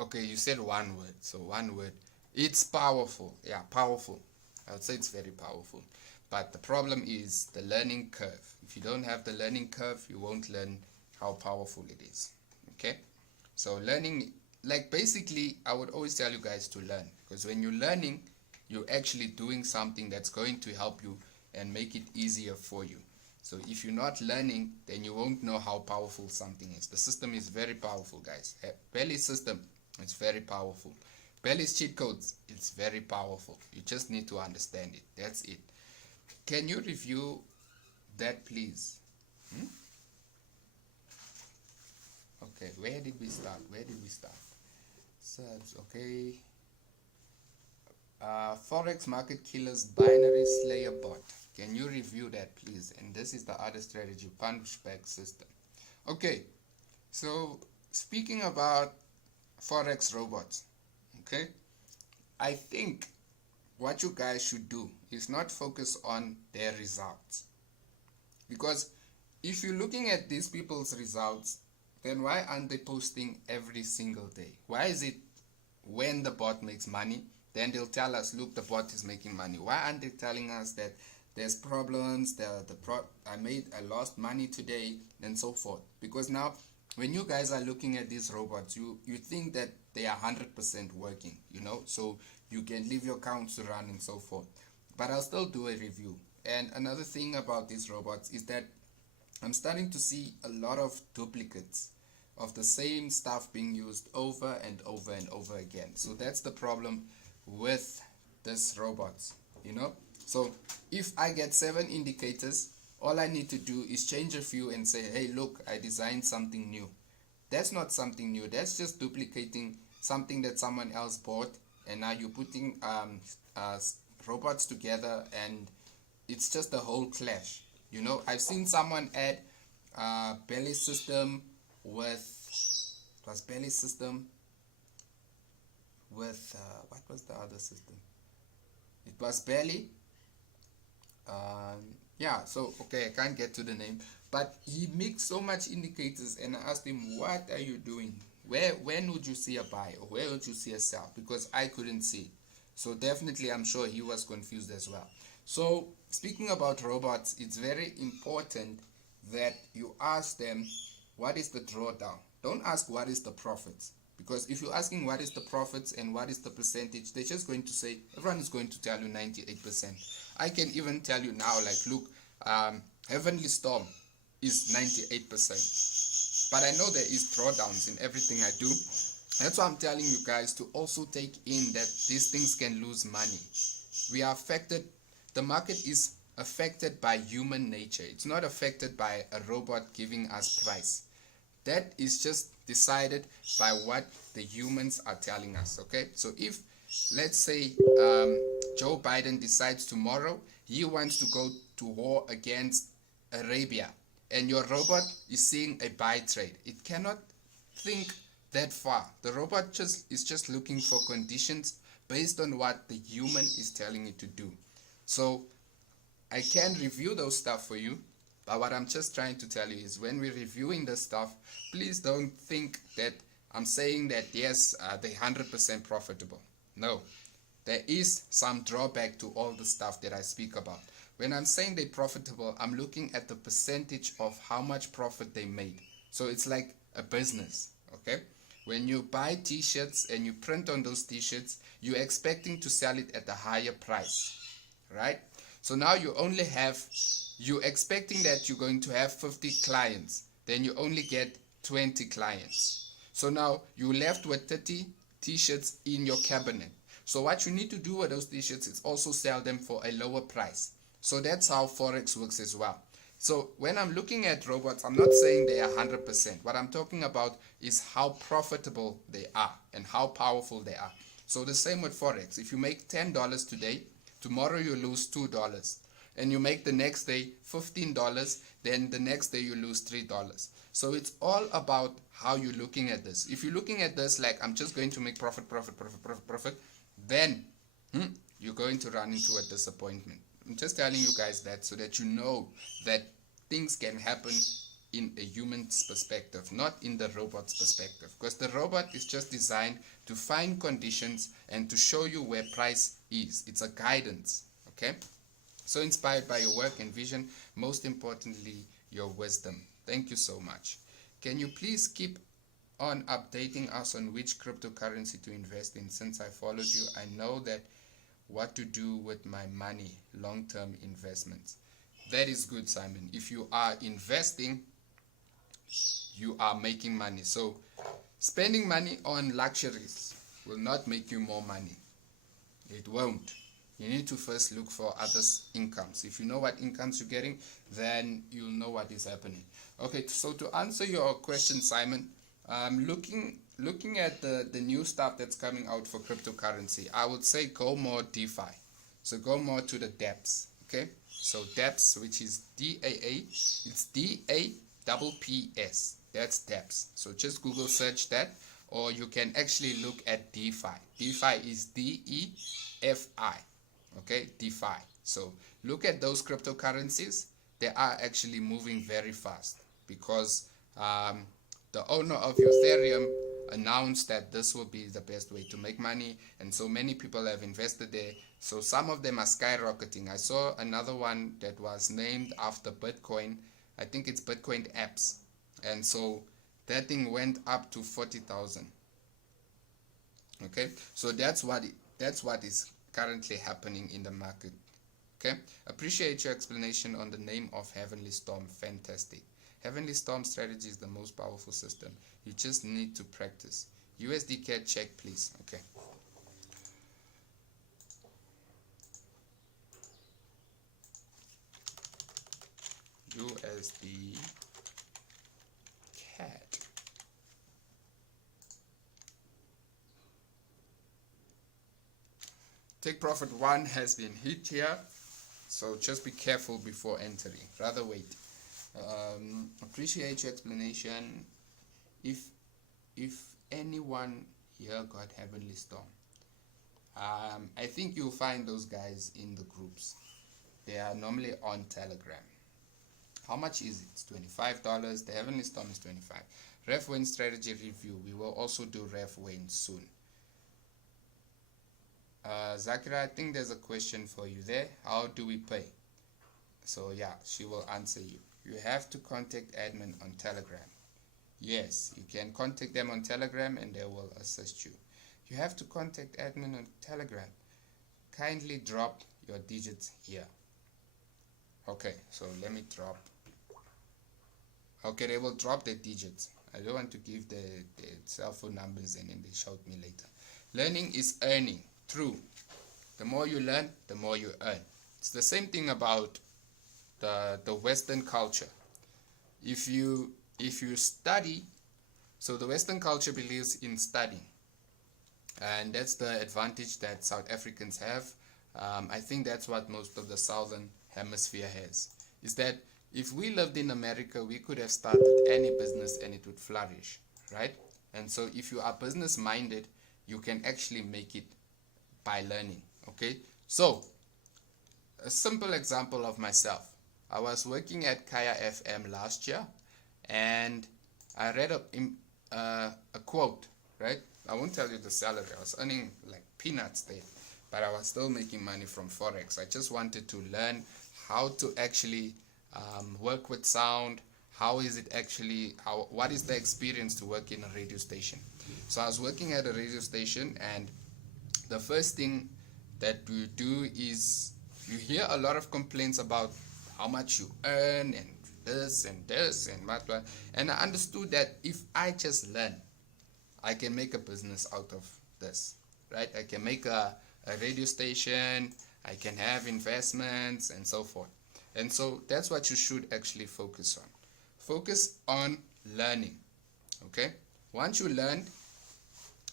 Okay, you said one word. So one word. It's powerful. Yeah, powerful. I would say it's very powerful. But the problem is the learning curve. If you don't have the learning curve, you won't learn how powerful it is. Okay? So learning, like basically, I would always tell you guys to learn. Because when you're learning, you're actually doing something that's going to help you and make it easier for you. So if you're not learning, then you won't know how powerful something is. The system is very powerful, guys. Belly's system, it's very powerful. Belly's cheat codes, it's very powerful. You just need to understand it. That's it. Can you review that, please? Okay, where did we start? Subs, okay. Forex Market Killer's Binary Slayer bot. Can you review that, please? And this is the other strategy, punchback system. Okay, so speaking about Forex robots, okay, I think what you guys should do is not focus on their results. Because if you're looking at these people's results, then why aren't they posting every single day? Why is it when the bot makes money, then they'll tell us, look, the bot is making money? Why aren't they telling us that there's problems, I lost money today, and so forth? Because now, when you guys are looking at these robots, you think that they are 100% working, you know, so you can leave your accounts to run and so forth. But I'll still do a review. And another thing about these robots is that I'm starting to see a lot of duplicates of the same stuff being used over and over and over again. So that's the problem with these robots, you know. So if I get 7 indicators, all I need to do is change a few and say, hey, look, I designed something new. That's not something new. That's just duplicating something that someone else bought, and now you're putting robots together, and it's just a whole clash. You know, I've seen someone add belly system with, it was belly system with, what was the other system? It was belly. Yeah, so, okay, I can't get to the name. But he mixed so much indicators, and I asked him, what are you doing? When would you see a buy, or where would you see a sell? Because I couldn't see. So definitely, I'm sure he was confused as well. So speaking about robots, it's very important that you ask them, what is the drawdown? Don't ask what is the profits. Because if you're asking what is the profits and what is the percentage, they're just going to say, everyone is going to tell you 98%. I can even tell you now, like, look, Heavenly Storm is 98%. But I know there is drawdowns in everything I do. That's why I'm telling you guys to also take in that these things can lose money. We are affected. The market is affected by human nature. It's not affected by a robot giving us price. That is just decided by what the humans are telling us, okay? So if, let's say, Joe Biden decides tomorrow he wants to go to war against Arabia, and your robot is seeing a buy trade, it cannot think that far. The robot is just looking for conditions based on what the human is telling it to do. So I can review those stuff for you, but what I'm just trying to tell you is when we're reviewing the stuff, please don't think that I'm saying that yes, they're 100% profitable. No, there is some drawback to all the stuff that I speak about. When I'm saying they're profitable, I'm looking at the percentage of how much profit they made. So it's like a business, okay? When you buy t-shirts and you print on those t-shirts, you're expecting to sell it at a higher price, right? So now you're expecting that you're going to have 50 clients, then you only get 20 clients. So now you're left with 30 t-shirts in your cabinet. So what you need to do with those t-shirts is also sell them for a lower price. So that's how Forex works as well. So when I'm looking at robots, I'm not saying they are 100%. What I'm talking about is how profitable they are and how powerful they are. So the same with Forex. If you make $10 today, tomorrow you lose $2. And you make the next day $15, then the next day you lose $3. So it's all about how you're looking at this. If you're looking at this like I'm just going to make profit, then you're going to run into a disappointment. I'm just telling you guys that so that you know that things can happen in a human's perspective, not in the robot's perspective. Because the robot is just designed to find conditions and to show you where price is. It's a guidance, okay? So inspired by your work and vision, most importantly, your wisdom. Thank you so much. Can you please keep on updating us on which cryptocurrency to invest in? Since I followed you, I know that what to do with my money, long-term investments. that is good, Simon. If you are investing, you are making money. So spending money on luxuries will not make you more money. It won't. You need to first look for other incomes. If you know what incomes you're getting, then you'll know what is happening. Okay, so to answer your question, Simon, looking at the new stuff that's coming out for cryptocurrency, I would say go more DeFi. So go more to the dApps. Okay, so dApps, which is DAA, it's DAPPS. That's dApps. So just Google search that, or you can actually look at DeFi. DeFi is DEFI. Okay, DeFi. So look at those cryptocurrencies. They are actually moving very fast because the owner of Ethereum announced that this will be the best way to make money, and so many people have invested there. So some of them are skyrocketing. I saw another one that was named after Bitcoin. I think it's Bitcoin apps, and so that thing went up to 40,000. Okay, so that's what is currently happening in the market. Okay, appreciate your explanation on the name of Heavenly Storm. Fantastic. Heavenly Storm strategy is the most powerful system. You just need to practice. USD CAD check, please. Okay. USD CAD. Take profit 1 has been hit here, so just be careful before entering. Rather wait. Appreciate your explanation. If anyone here got Heavenly Storm, I think you'll find those guys in the groups. They are normally on Telegram. How much is it? It's $25. The Heavenly Storm is $25. Ref Win strategy review. We will also do Ref Win soon. Zakira, I think there's a question for you there. How do we pay? So yeah, she will answer you. You have to contact admin on Telegram. Yes, you can contact them on Telegram and they will assist you. You have to contact admin on Telegram. Kindly drop your digits here. Okay, so let me drop. Okay, they will drop the digits. I don't want to give the cell phone numbers and then they shout me later. Learning is earning. True. The more you learn, the more you earn. It's the same thing about the Western culture. If you study, so the Western culture believes in studying, and that's the advantage that South Africans have. I think that's what most of the Southern Hemisphere has, is that if we lived in America, we could have started any business and it would flourish, right? And so if you are business minded, you can actually make it by learning. Okay, so a simple example of myself. I was working at Kaya FM last year, and I read a quote, right? I won't tell you the salary. I was earning like peanuts there, but I was still making money from Forex. I just wanted to learn how to actually work with sound. How is it actually, what is the experience to work in a radio station? So I was working at a radio station, and the first thing that we do is you hear a lot of complaints about how much you earn and this and that. And I understood that if I just learn, I can make a business out of this, right? I can make a radio station, I can have investments and so forth. And so that's what you should actually focus on. Focus on learning, okay? Once you learn,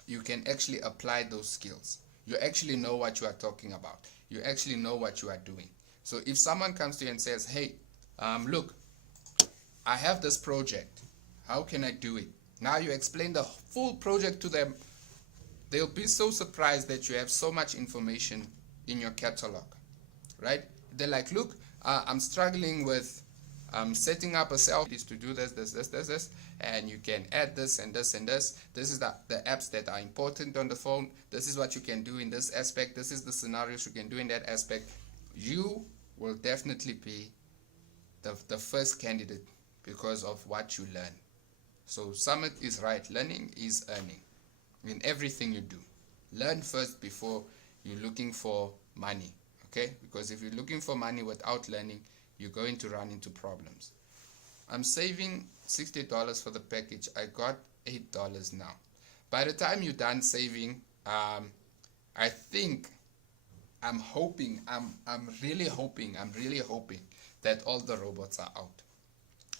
you can actually apply those skills. You actually know what you are talking about. You actually know what you are doing. So if someone comes to you and says, hey, look, I have this project. How can I do it? Now you explain the full project to them. They'll be so surprised that you have so much information in your catalog, right? They're like, look, I'm struggling with setting up a cell to do this, and you can add this and this and this. This is the apps that are important on the phone. This is what you can do in this aspect. This is the scenarios you can do in that aspect. You will definitely be the first candidate because of what you learn. So Summit is right. Learning is earning in everything you do. Learn first before you're looking for money, okay? Because if you're looking for money without learning, you're going to run into problems. I'm saving $60 for the package. I got $8 now. By the time you're done saving, I think, I'm really hoping that all the robots are out.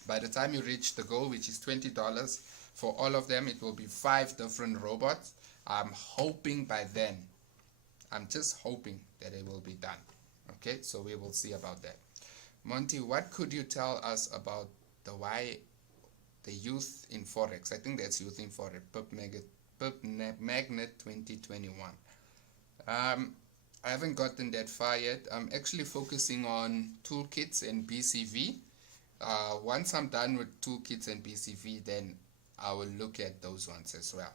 By the time you reach the goal, which is $20 for all of them, it will be 5 different robots. I'm hoping by then, I'm just hoping that it will be done. Okay, so we will see about that. Monty, what could you tell us about the youth in Forex? I think that's youth in Forex, Magnet 2021. I haven't gotten that far yet. I'm actually focusing on toolkits and BCV. Once I'm done with toolkits and BCV, then I will look at those ones as well.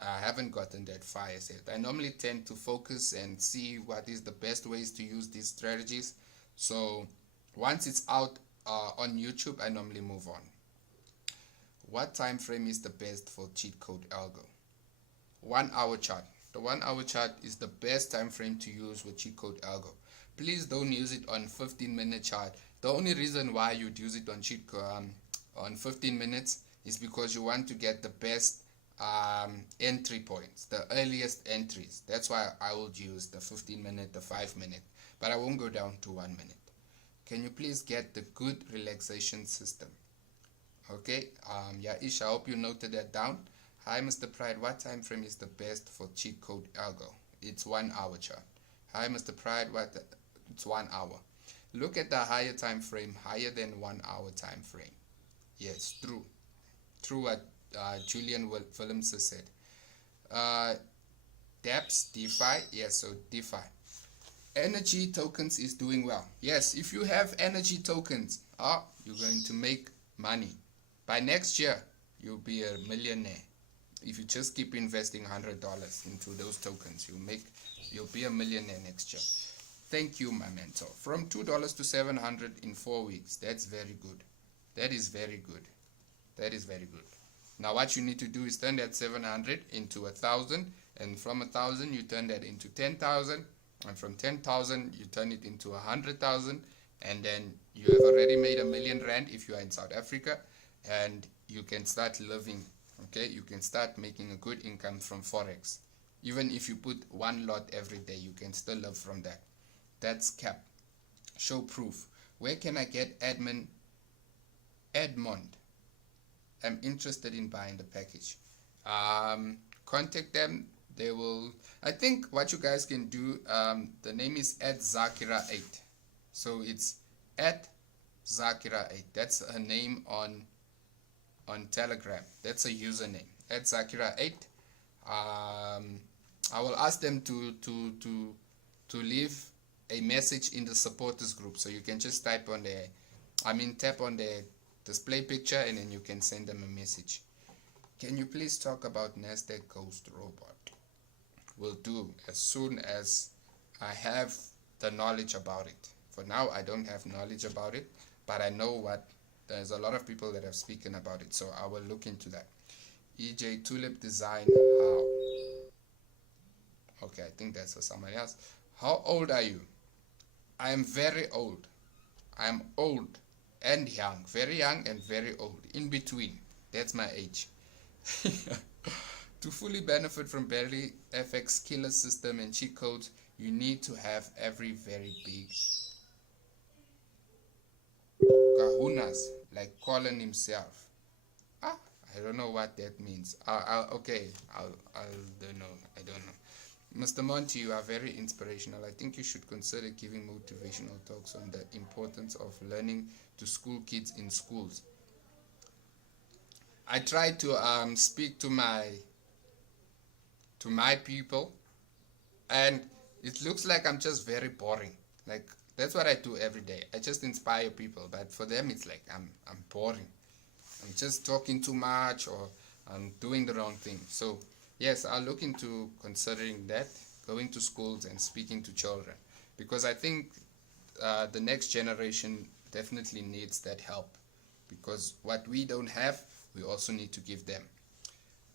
I haven't gotten that far yet. I normally tend to focus and see what is the best ways to use these strategies. So once it's out on YouTube, I normally move on. What time frame is the best for cheat code algo? 1 hour chart. The 1 hour chart is the best time frame to use with cheat code algo. Please don't use it on 15-minute chart. The only reason why you'd use it on 15 minutes is because you want to get the best entry points, the earliest entries. That's why I would use the 15-minute, the 5-minute, but I won't go down to 1 minute. Can you please get the good relaxation system? Okay, yeah, Ish, I hope you noted that down. Hi, Mr. Pride, what time frame is the best for cheat code algo? It's 1 hour chart. Hi, Mr. Pride, it's 1 hour. Look at the higher time frame, higher than 1 hour time frame. Yes, true what Julian Williams said. DApps, DeFi, yes, so DeFi. Energy tokens is doing well. Yes, if you have energy tokens, you're going to make money. By next year, you'll be a millionaire. If you just keep investing $100 into those tokens, you'll be a millionaire next year. Thank you, my mentor. From $2 to 700 in 4 weeks. That's very good. That is very good. That is very good. Now what you need to do is turn that 700 into 1,000, and from 1,000 you turn that into 10,000, and from 10,000 you turn it into 100,000, and then you have already made R1 million if you are in South Africa, and you can start living. Okay, you can start making a good income from Forex. Even if you put 1 lot every day, you can still live from that. That's cap. Show proof. Where can I get Edmond? I'm interested in buying the package. Contact them. They will. I think what you guys can do. The name is @Zakira8. So it's @Zakira8. That's a name on Telegram. That's a username. @Zakira8. I will ask them to leave a message in the supporters group. So you can just tap on the display picture, and then you can send them a message. Can you please talk about Nasdaq Ghost Robot? Will do as soon as I have the knowledge about it. For now, I don't have knowledge about it, but I know there's a lot of people that have spoken about it, so I will look into that. EJ Tulip Design, how? Okay, I think that's for somebody else. How old are you? I am very old. I am old and young, very young and very old, in between. That's my age. To fully benefit from Belly FX killer system and cheat codes, you need to have every very big kahunas, like Colin himself. I don't know what that means. I don't know. I don't know. Mr. Monty, you are very inspirational. I think you should consider giving motivational talks on the importance of learning to school kids in schools. I try to speak to my people, and it looks like I'm just very boring. Like, that's what I do every day. I just inspire people, but for them it's like I'm boring. I'm just talking too much, or I'm doing the wrong thing. So yes, I'll look into considering that, going to schools and speaking to children, because I think the next generation definitely needs that help, because what we don't have, we also need to give them.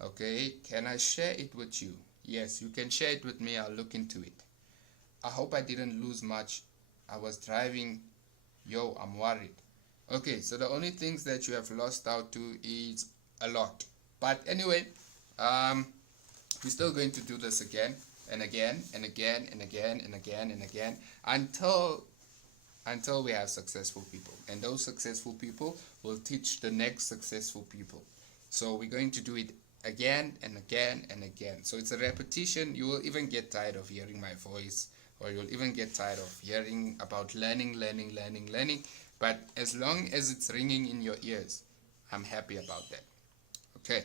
Okay, can I share it with you? Yes, you can share it with me. I'll look into it. I hope I didn't lose much. I was driving. yo, I'm worried. Okay, so the only things that you have lost out to is a lot. But anyway, we're still going to do this again and again and again and again and again and again until we have successful people, and those successful people will teach the next successful people. So we're going to do it again and again and again. So it's a repetition. You will even get tired of hearing my voice, or you'll even get tired of hearing about learning. But as long as it's ringing in your ears, I'm happy about that. Okay,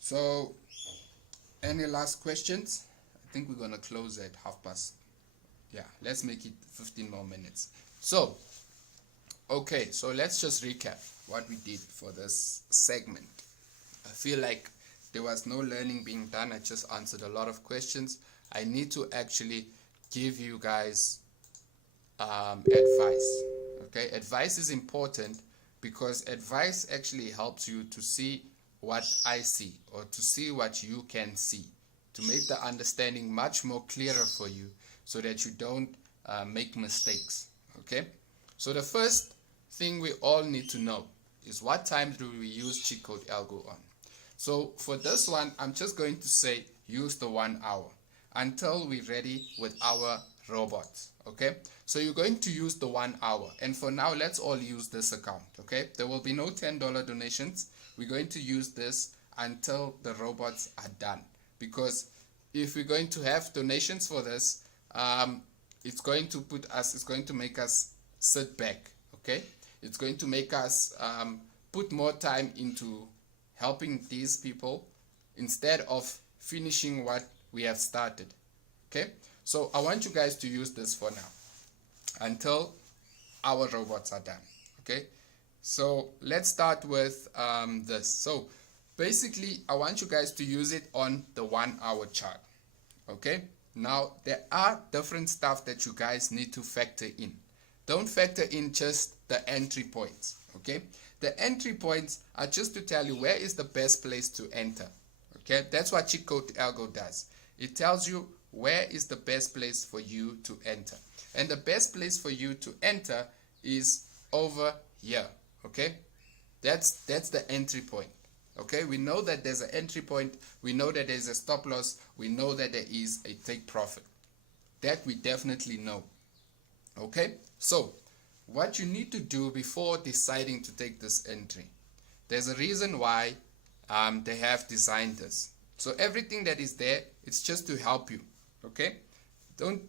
so any last questions? I think we're gonna close at 30:30. Yeah, let's make it 15 more minutes. So okay, so let's just recap what we did for this segment. I feel like there was no learning being done. I just answered a lot of questions. I need to actually give you guys advice. Okay, advice is important because advice actually helps you to see what I see, or to see what you can see, to make the understanding much more clearer for you, so that you don't make mistakes. Okay, so the first thing we all need to know is, what time do we use cheat code algo on? So for this one, I'm just going to say use the 1 hour until we're ready with our robots. Okay, so you're going to use the 1 hour, and for now let's all use this account. Okay, there will be no $10 donations. We're going to use this until the robots are done, because if we're going to have donations for this, it's going to make us sit back. Okay, it's going to make us put more time into helping these people instead of finishing what we have started. Okay, so I want you guys to use this for now until our robots are done. Okay, so let's start with this. So basically, I want you guys to use it on the 1 hour chart. Okay, now there are different stuff that you guys need to factor in. Don't factor in just the entry points. Okay, the entry points are just to tell you where is the best place to enter. Okay, that's what cheat code algo does. It tells you where is the best place for you to enter, and the best place for you to enter is over here. Okay, that's the entry point. Okay, we know that there's an entry point, we know that there's a stop loss, we know that there is a take profit. That we definitely know. Okay, so what you need to do before deciding to take this entry, there's a reason why they have designed this. So everything that is there, it's just to help you. Okay, don't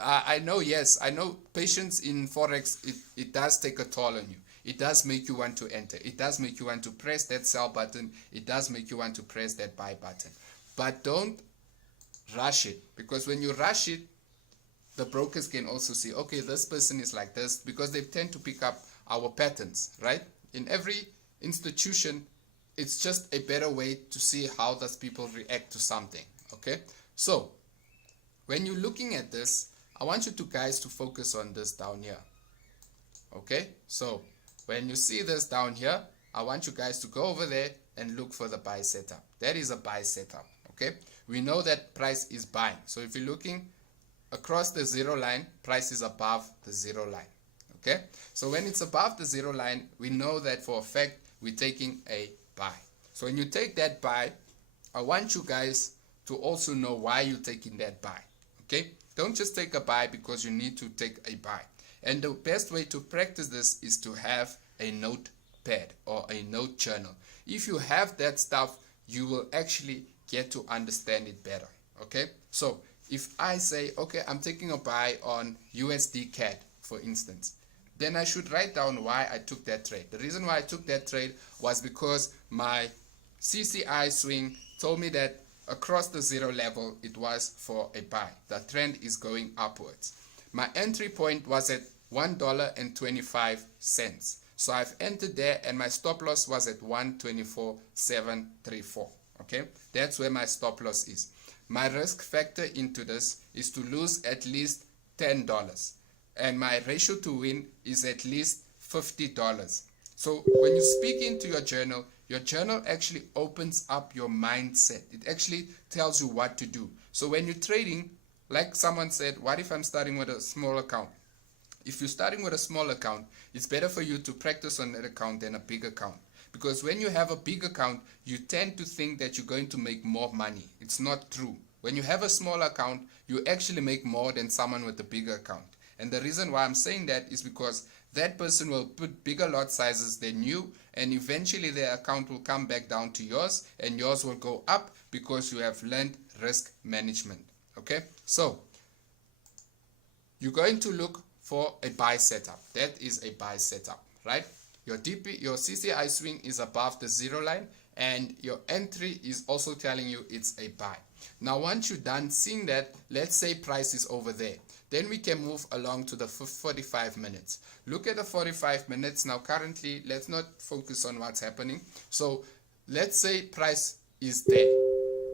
I know, yes, I know patience in forex, it does take a toll on you. It does make you want to enter. It does make you want to press that sell button. It does make you want to press that buy button. But don't rush it, because when you rush it, the brokers can also see, okay, this person is like this, because they tend to pick up our patterns, right? In every institution, it's just a better way to see how does people react to something. Okay, so when you're looking at this, I want you guys to focus on this down here. Okay, so when you see this down here, I want you guys to go over there and look for the buy setup. That is a buy setup. Okay, we know that price is buying. So if you're looking across the zero line, price is above the zero line. Okay, so when it's above the zero line, we know that for a fact we're taking a buy. So when you take that buy, I want you guys to also know why you're taking that buy. Okay, don't just take a buy because you need to take a buy. And the best way to practice this is to have a notepad or a note journal. If you have that stuff, you will actually get to understand it better. Okay, so if I say, okay, I'm taking a buy on USD CAD, for instance, then I should write down why I took that trade. The reason why I took that trade was because my CCI swing told me that across the zero level, it was for a buy. The trend is going upwards. My entry point was at $1.25. So I've entered there, and my stop loss was at 124.734. Okay, that's where my stop loss is. My risk factor into this is to lose at least $10, and my ratio to win is at least $50. So when you speak into your journal actually opens up your mindset. It actually tells you what to do. So when you're trading, like someone said, what if I'm starting with a small account? If you're starting with a small account, it's better for you to practice on that account than a big account. Because when you have a big account, you tend to think that you're going to make more money. It's not true. When you have a small account, you actually make more than someone with a bigger account. And the reason why I'm saying that is because that person will put bigger lot sizes than you, and eventually their account will come back down to yours, and yours will go up because you have learned risk management. Okay, so you're going to look for a buy setup. That is a buy setup, right? Your CCI swing is above the zero line, and your entry is also telling you it's a buy. Now once you're done seeing that, let's say price is over there, then we can move along to the 45 minutes. Look at the 45 minutes. Now currently, let's not focus on what's happening. So let's say price is there.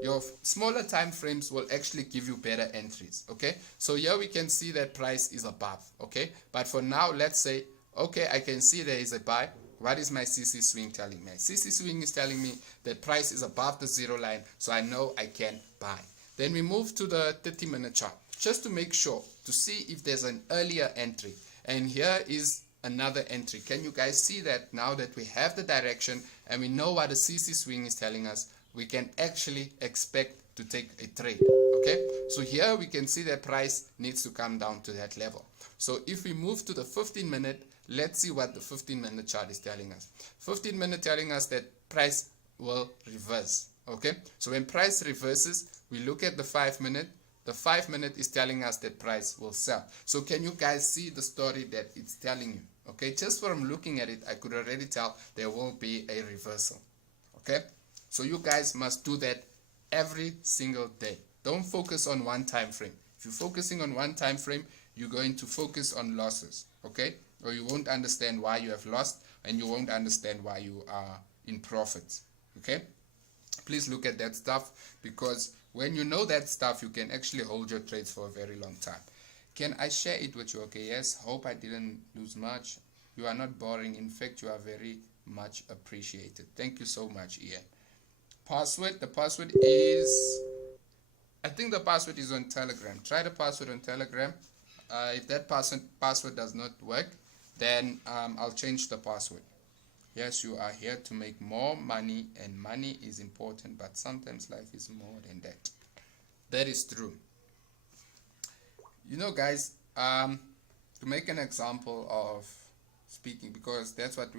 Your smaller time frames will actually give you better entries. Okay, so here we can see that price is above. Okay, but for now, let's say, okay, I can see there is a buy. What is my CC swing telling me? My CC swing is telling me that price is above the zero line, so I know I can buy. Then we move to the 30-minute chart, just to make sure, to see if there's an earlier entry. And here is another entry. Can you guys see that now that we have the direction and we know what the CC swing is telling us, we can actually expect to take a trade. Okay, so here we can see that price needs to come down to that level. So if we move to the 15-minute, let's see what the 15-minute chart is telling us. 15-minute telling us that price will reverse. Okay, so when price reverses, we look at the 5-minute. The 5-minute is telling us that price will sell. So can you guys see the story that it's telling you? Okay, just from looking at it, I could already tell there will be a reversal. Okay, so you guys must do that every single day. Don't focus on one time frame. If you're focusing on one time frame, you're going to focus on losses. Okay, or you won't understand why you have lost, and you won't understand why you are in profits. Okay, please look at that stuff, because when you know that stuff, you can actually hold your trades for a very long time. Can I share it with you? Okay, yes. Hope I didn't lose much. You are not boring. In fact, you are very much appreciated. Thank you so much, Ian. Password. The password is, I think the password is on Telegram. Try the password on Telegram. If that password does not work, then I'll change the password. Yes, you are here to make more money, and money is important, but sometimes life is more than that. That is true. You know, guys, to make an example of speaking, because that's what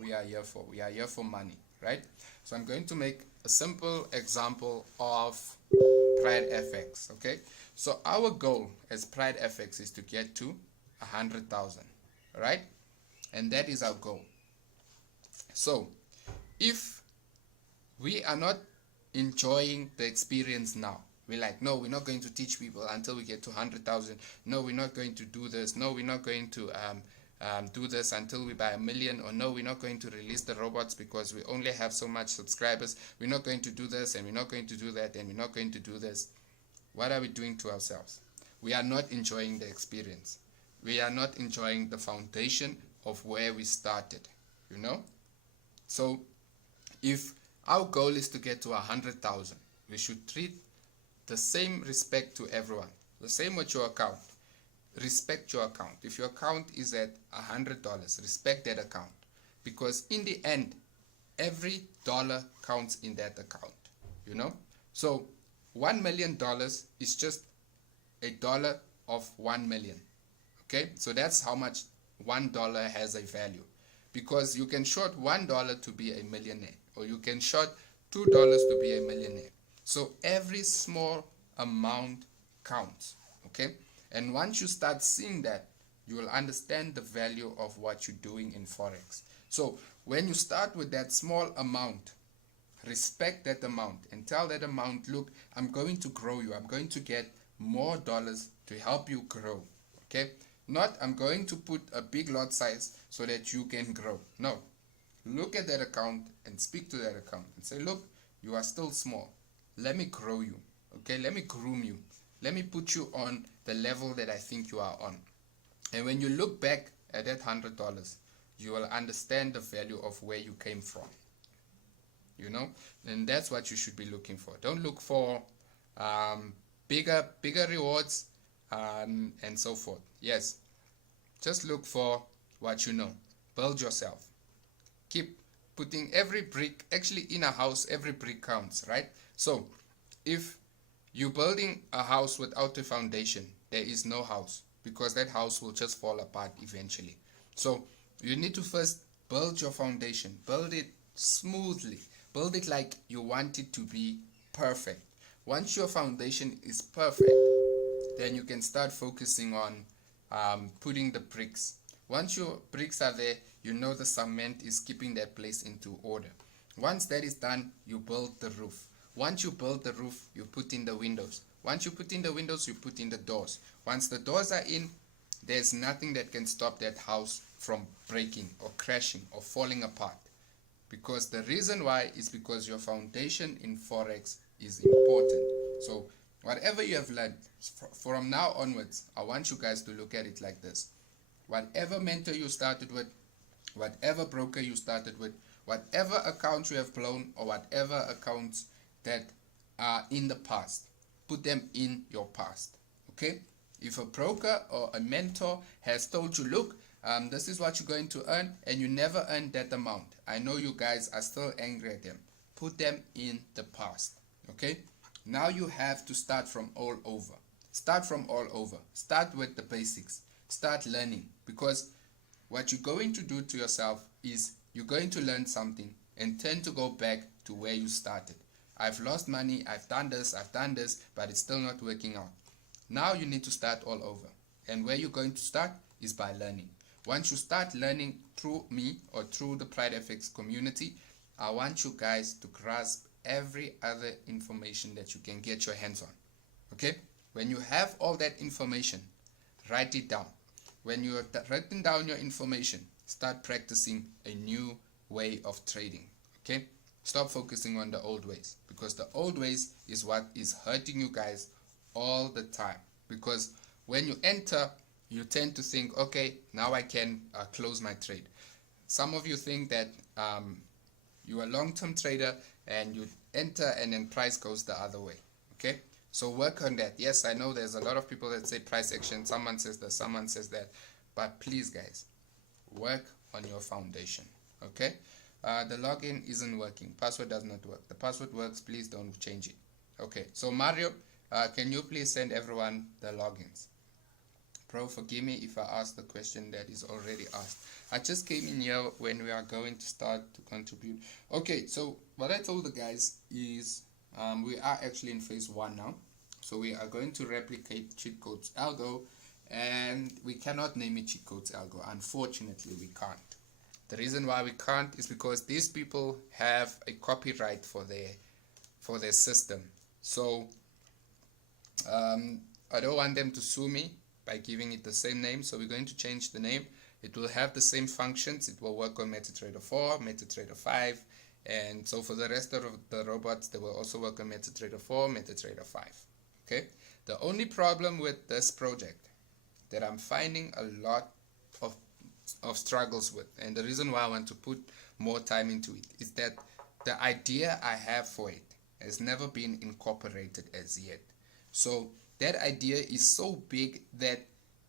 we are here for. We are here for money, right? So I'm going to make a simple example of Pride FX, okay? So our goal as Pride FX is to get to 100,000, right? And that is our goal. So if we are not enjoying the experience now, we're like, no, we're not going to teach people until we get to 100,000. No, we're not going to do this. No, we're not going to do this until we buy 1 million. Or no, we're not going to release the robots because we only have so much subscribers. We're not going to do this, and we're not going to do that, and we're not going to do this. What are we doing to ourselves? We are not enjoying the experience. We are not enjoying the foundation of where we started, you know? So if our goal is to get to 100,000, we should treat the same respect to everyone. The same with your account. Respect your account. If your account is at $100, respect that account. Because in the end, every dollar counts in that account, you know? So $1 million is just a dollar of 1 million. Okay, so that's how much $1 has a value. Because you can short $1 to be a millionaire, or you can short $2 to be a millionaire. So every small amount counts. Okay, and once you start seeing that, you will understand the value of what you're doing in Forex. So when you start with that small amount, respect that amount and tell that amount, look, I'm going to grow you. I'm going to get more dollars to help you grow. Okay, not I'm going to put a big lot size so that you can grow. No, look at that account and speak to that account and say, look, you are still small. Let me grow you. Okay, let me groom you. Let me put you on the level that I think you are on. And when you look back at that $100, you will understand the value of where you came from. You know, and that's what you should be looking for. Don't look for bigger rewards and so forth. Yes, just look for what you know. Build yourself. Keep putting every brick. Actually, in a house, every brick counts, right? So if you're building a house without a foundation, there is no house, because that house will just fall apart eventually. So you need to first build your foundation. Build it smoothly. Build it like you want it to be perfect. Once your foundation is perfect, then you can start focusing on putting the bricks. Once your bricks are there, you know the cement is keeping that place into order. Once that is done, you build the roof. Once you build the roof, you put in the windows. Once you put in the windows, you put in the doors. Once the doors are in, there's nothing that can stop that house from breaking or crashing or falling apart. Because the reason why is because your foundation in Forex is important. So whatever you have learned from now onwards, I want you guys to look at it like this. Whatever mentor you started with, whatever broker you started with, whatever account you have blown, or whatever accounts that are in the past, put them in your past. Okay? If a broker or a mentor has told you, look, this is what you're going to earn, and you never earned that amount, I know you guys are still angry at them. Put them in the past. Okay? Now you have to start from all over. Start from all over. Start with the basics. Start learning, because what you're going to do to yourself is you're going to learn something and tend to go back to where you started. I've lost money, I've done this, but it's still not working out. Now you need to start all over. And where you're going to start is by learning. Once you start learning through me or through the Pride FX community, I want you guys to grasp every other information that you can get your hands on. Okay? When you have all that information, write it down. When you have written down your information, start practicing a new way of trading. Okay? Stop focusing on the old ways, because the old ways is what is hurting you guys all the time. Because when you enter, you tend to think, okay, now I can close my trade. Some of you think that you're a long-term trader and you enter and then price goes the other way. Okay? So work on that. Yes, I know there's a lot of people that say price action. Someone says this, someone says that. But please, guys, work on your foundation. Okay? The login isn't working. Password does not work. The password works. Please don't change it. Okay. So Mario, can you please send everyone the logins? Bro, forgive me if I asked the question that is already asked. I just came in here when we are going to start to contribute. Okay, so what I told the guys is we are actually in phase 1 now. So we are going to replicate cheat codes algo, and we cannot name it cheat codes algo. Unfortunately, we can't. The reason why we can't is because these people have a copyright for their system. So I don't want them to sue me by giving it the same name. So we're going to change the name. It will have the same functions. It will work on MetaTrader 4, MetaTrader 5, and so for the rest of the robots, they will also work on MetaTrader 4, MetaTrader 5. Okay. The only problem with this project that I'm finding a lot of struggles with, and the reason why I want to put more time into it, is that the idea I have for it has never been incorporated as yet. So that idea is so big that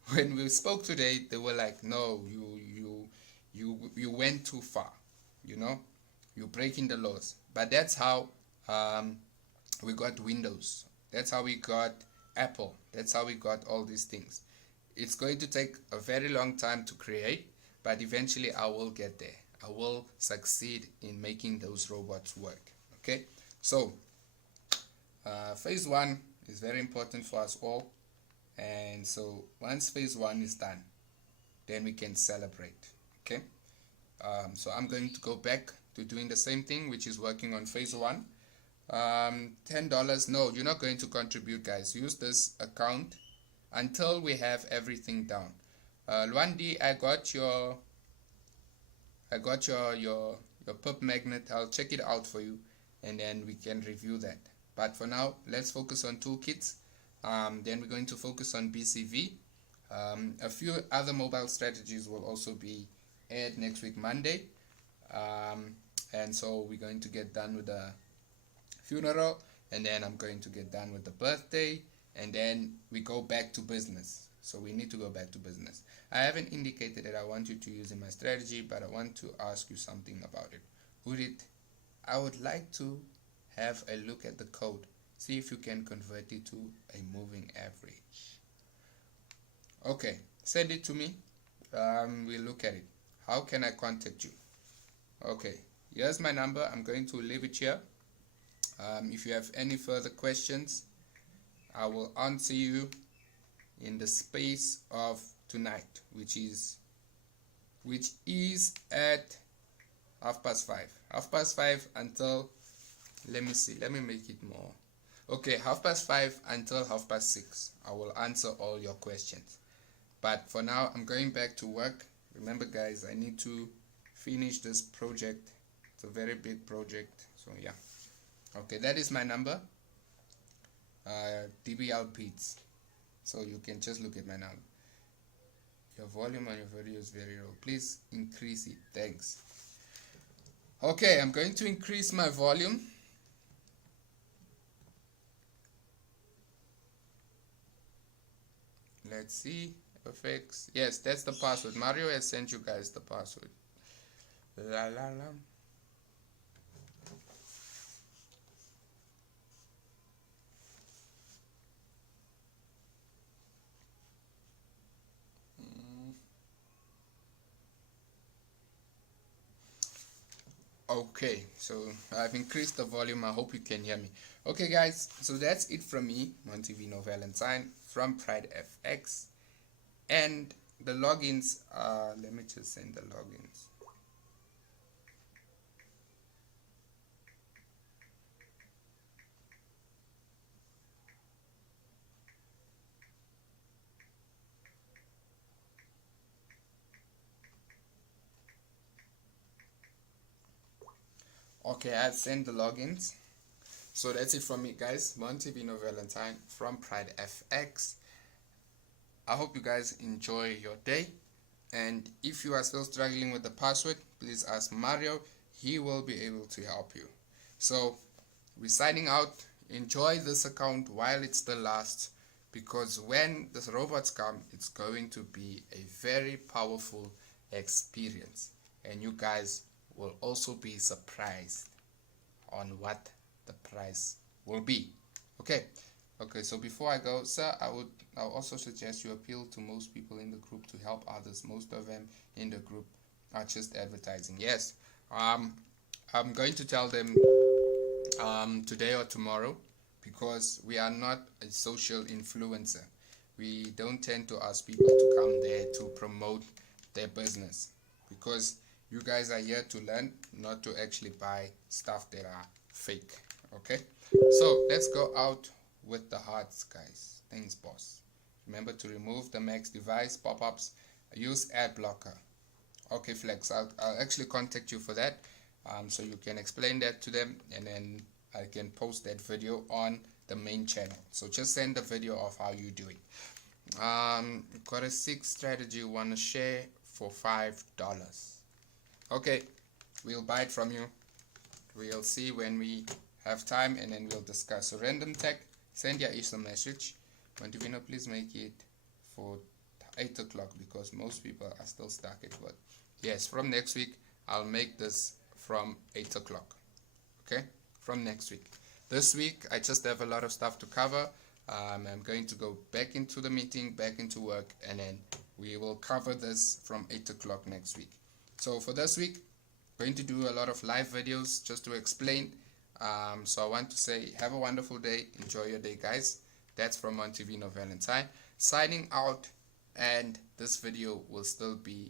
when we spoke today, they were like, no, you went too far, you know, you're breaking the laws. But that's how we got Windows. That's how we got Apple. That's how we got all these things. It's going to take a very long time to create, but eventually I will get there. I will succeed in making those robots work. Okay, so phase 1 is very important for us all, and so once phase 1 is done, then we can celebrate. Okay, so I'm going to go back to doing the same thing, which is working on phase 1. $10. No, you're not going to contribute, guys. Use this account until we have everything down. Luandi, I got your pub magnet. I'll check it out for you, and then we can review that. But for now, let's focus on toolkits. Then we're going to focus on BCV. A few other mobile strategies will also be aired next week, Monday. And so we're going to get done with the funeral, and then I'm going to get done with the birthday, and then we go back to business. So we need to go back to business. I haven't indicated that I want you to use in my strategy, but I want to ask you something about it. I would like to have a look at the code. See if you can convert it to a moving average. Okay, send it to me. We'll look at it. How can I contact you? Okay, here's my number. I'm going to leave it here. If you have any further questions, I will answer you in the space of tonight, which is at 5:30. 5:30 until, let me see, let me make it more. Okay, 5:30 until 6:30. I will answer all your questions. But for now, I'm going back to work. Remember, guys, I need to finish this project. It's a very big project. So yeah. Okay, that is my number. DBL Beats. So you can just look at my number. Your volume on your video is very low. Please increase it. Thanks. Okay, I'm going to increase my volume. Let's see. Effects. Yes, that's the password. Mario has sent you guys the password. La la la. Okay, so I've increased the volume. I hope you can hear me. Okay, guys, so that's it from me, Montivino Valentine from Pride FX. And the logins, let me just send the logins. Okay, I've sent the logins. So that's it from me, guys. Montivino Valentine from Pride FX. I hope you guys enjoy your day. And if you are still struggling with the password, please ask Mario. He will be able to help you. So we're signing out. Enjoy this account while it still lasts, because when the robots come, it's going to be a very powerful experience. And you guys will also be surprised on what the price will be. Okay, so before I go, sir, I'll also suggest you appeal to most people in the group to help others. Most of them in the group are just advertising. Yes, I'm going to tell them today or tomorrow, because we are not a social influencer. We don't tend to ask people to come there to promote their business, because you guys are here to learn, not to actually buy stuff that are fake. Okay, so let's go out with the hearts, guys. Thanks, boss. Remember to remove the Max device pop-ups. Use ad blocker. Okay, Flex, I'll actually contact you for that, so you can explain that to them, and then I can post that video on the main channel. So just send the video of how you do it. Got a 6 strategy you want to share for $5. Okay, we'll buy it from you. We'll see when we have time, and then we'll discuss. So random tag, send your email message. Montivino, please make it for 8 o'clock, because most people are still stuck at work. Yes, from next week, I'll make this from 8 o'clock. Okay, from next week. This week, I just have a lot of stuff to cover. I'm going to go back into the meeting, back into work, and then we will cover this from 8 o'clock next week. So for this week, going to do a lot of live videos just to explain. So I want to say, have a wonderful day. Enjoy your day, guys. That's from Montivino Valentine signing out, and this video will still be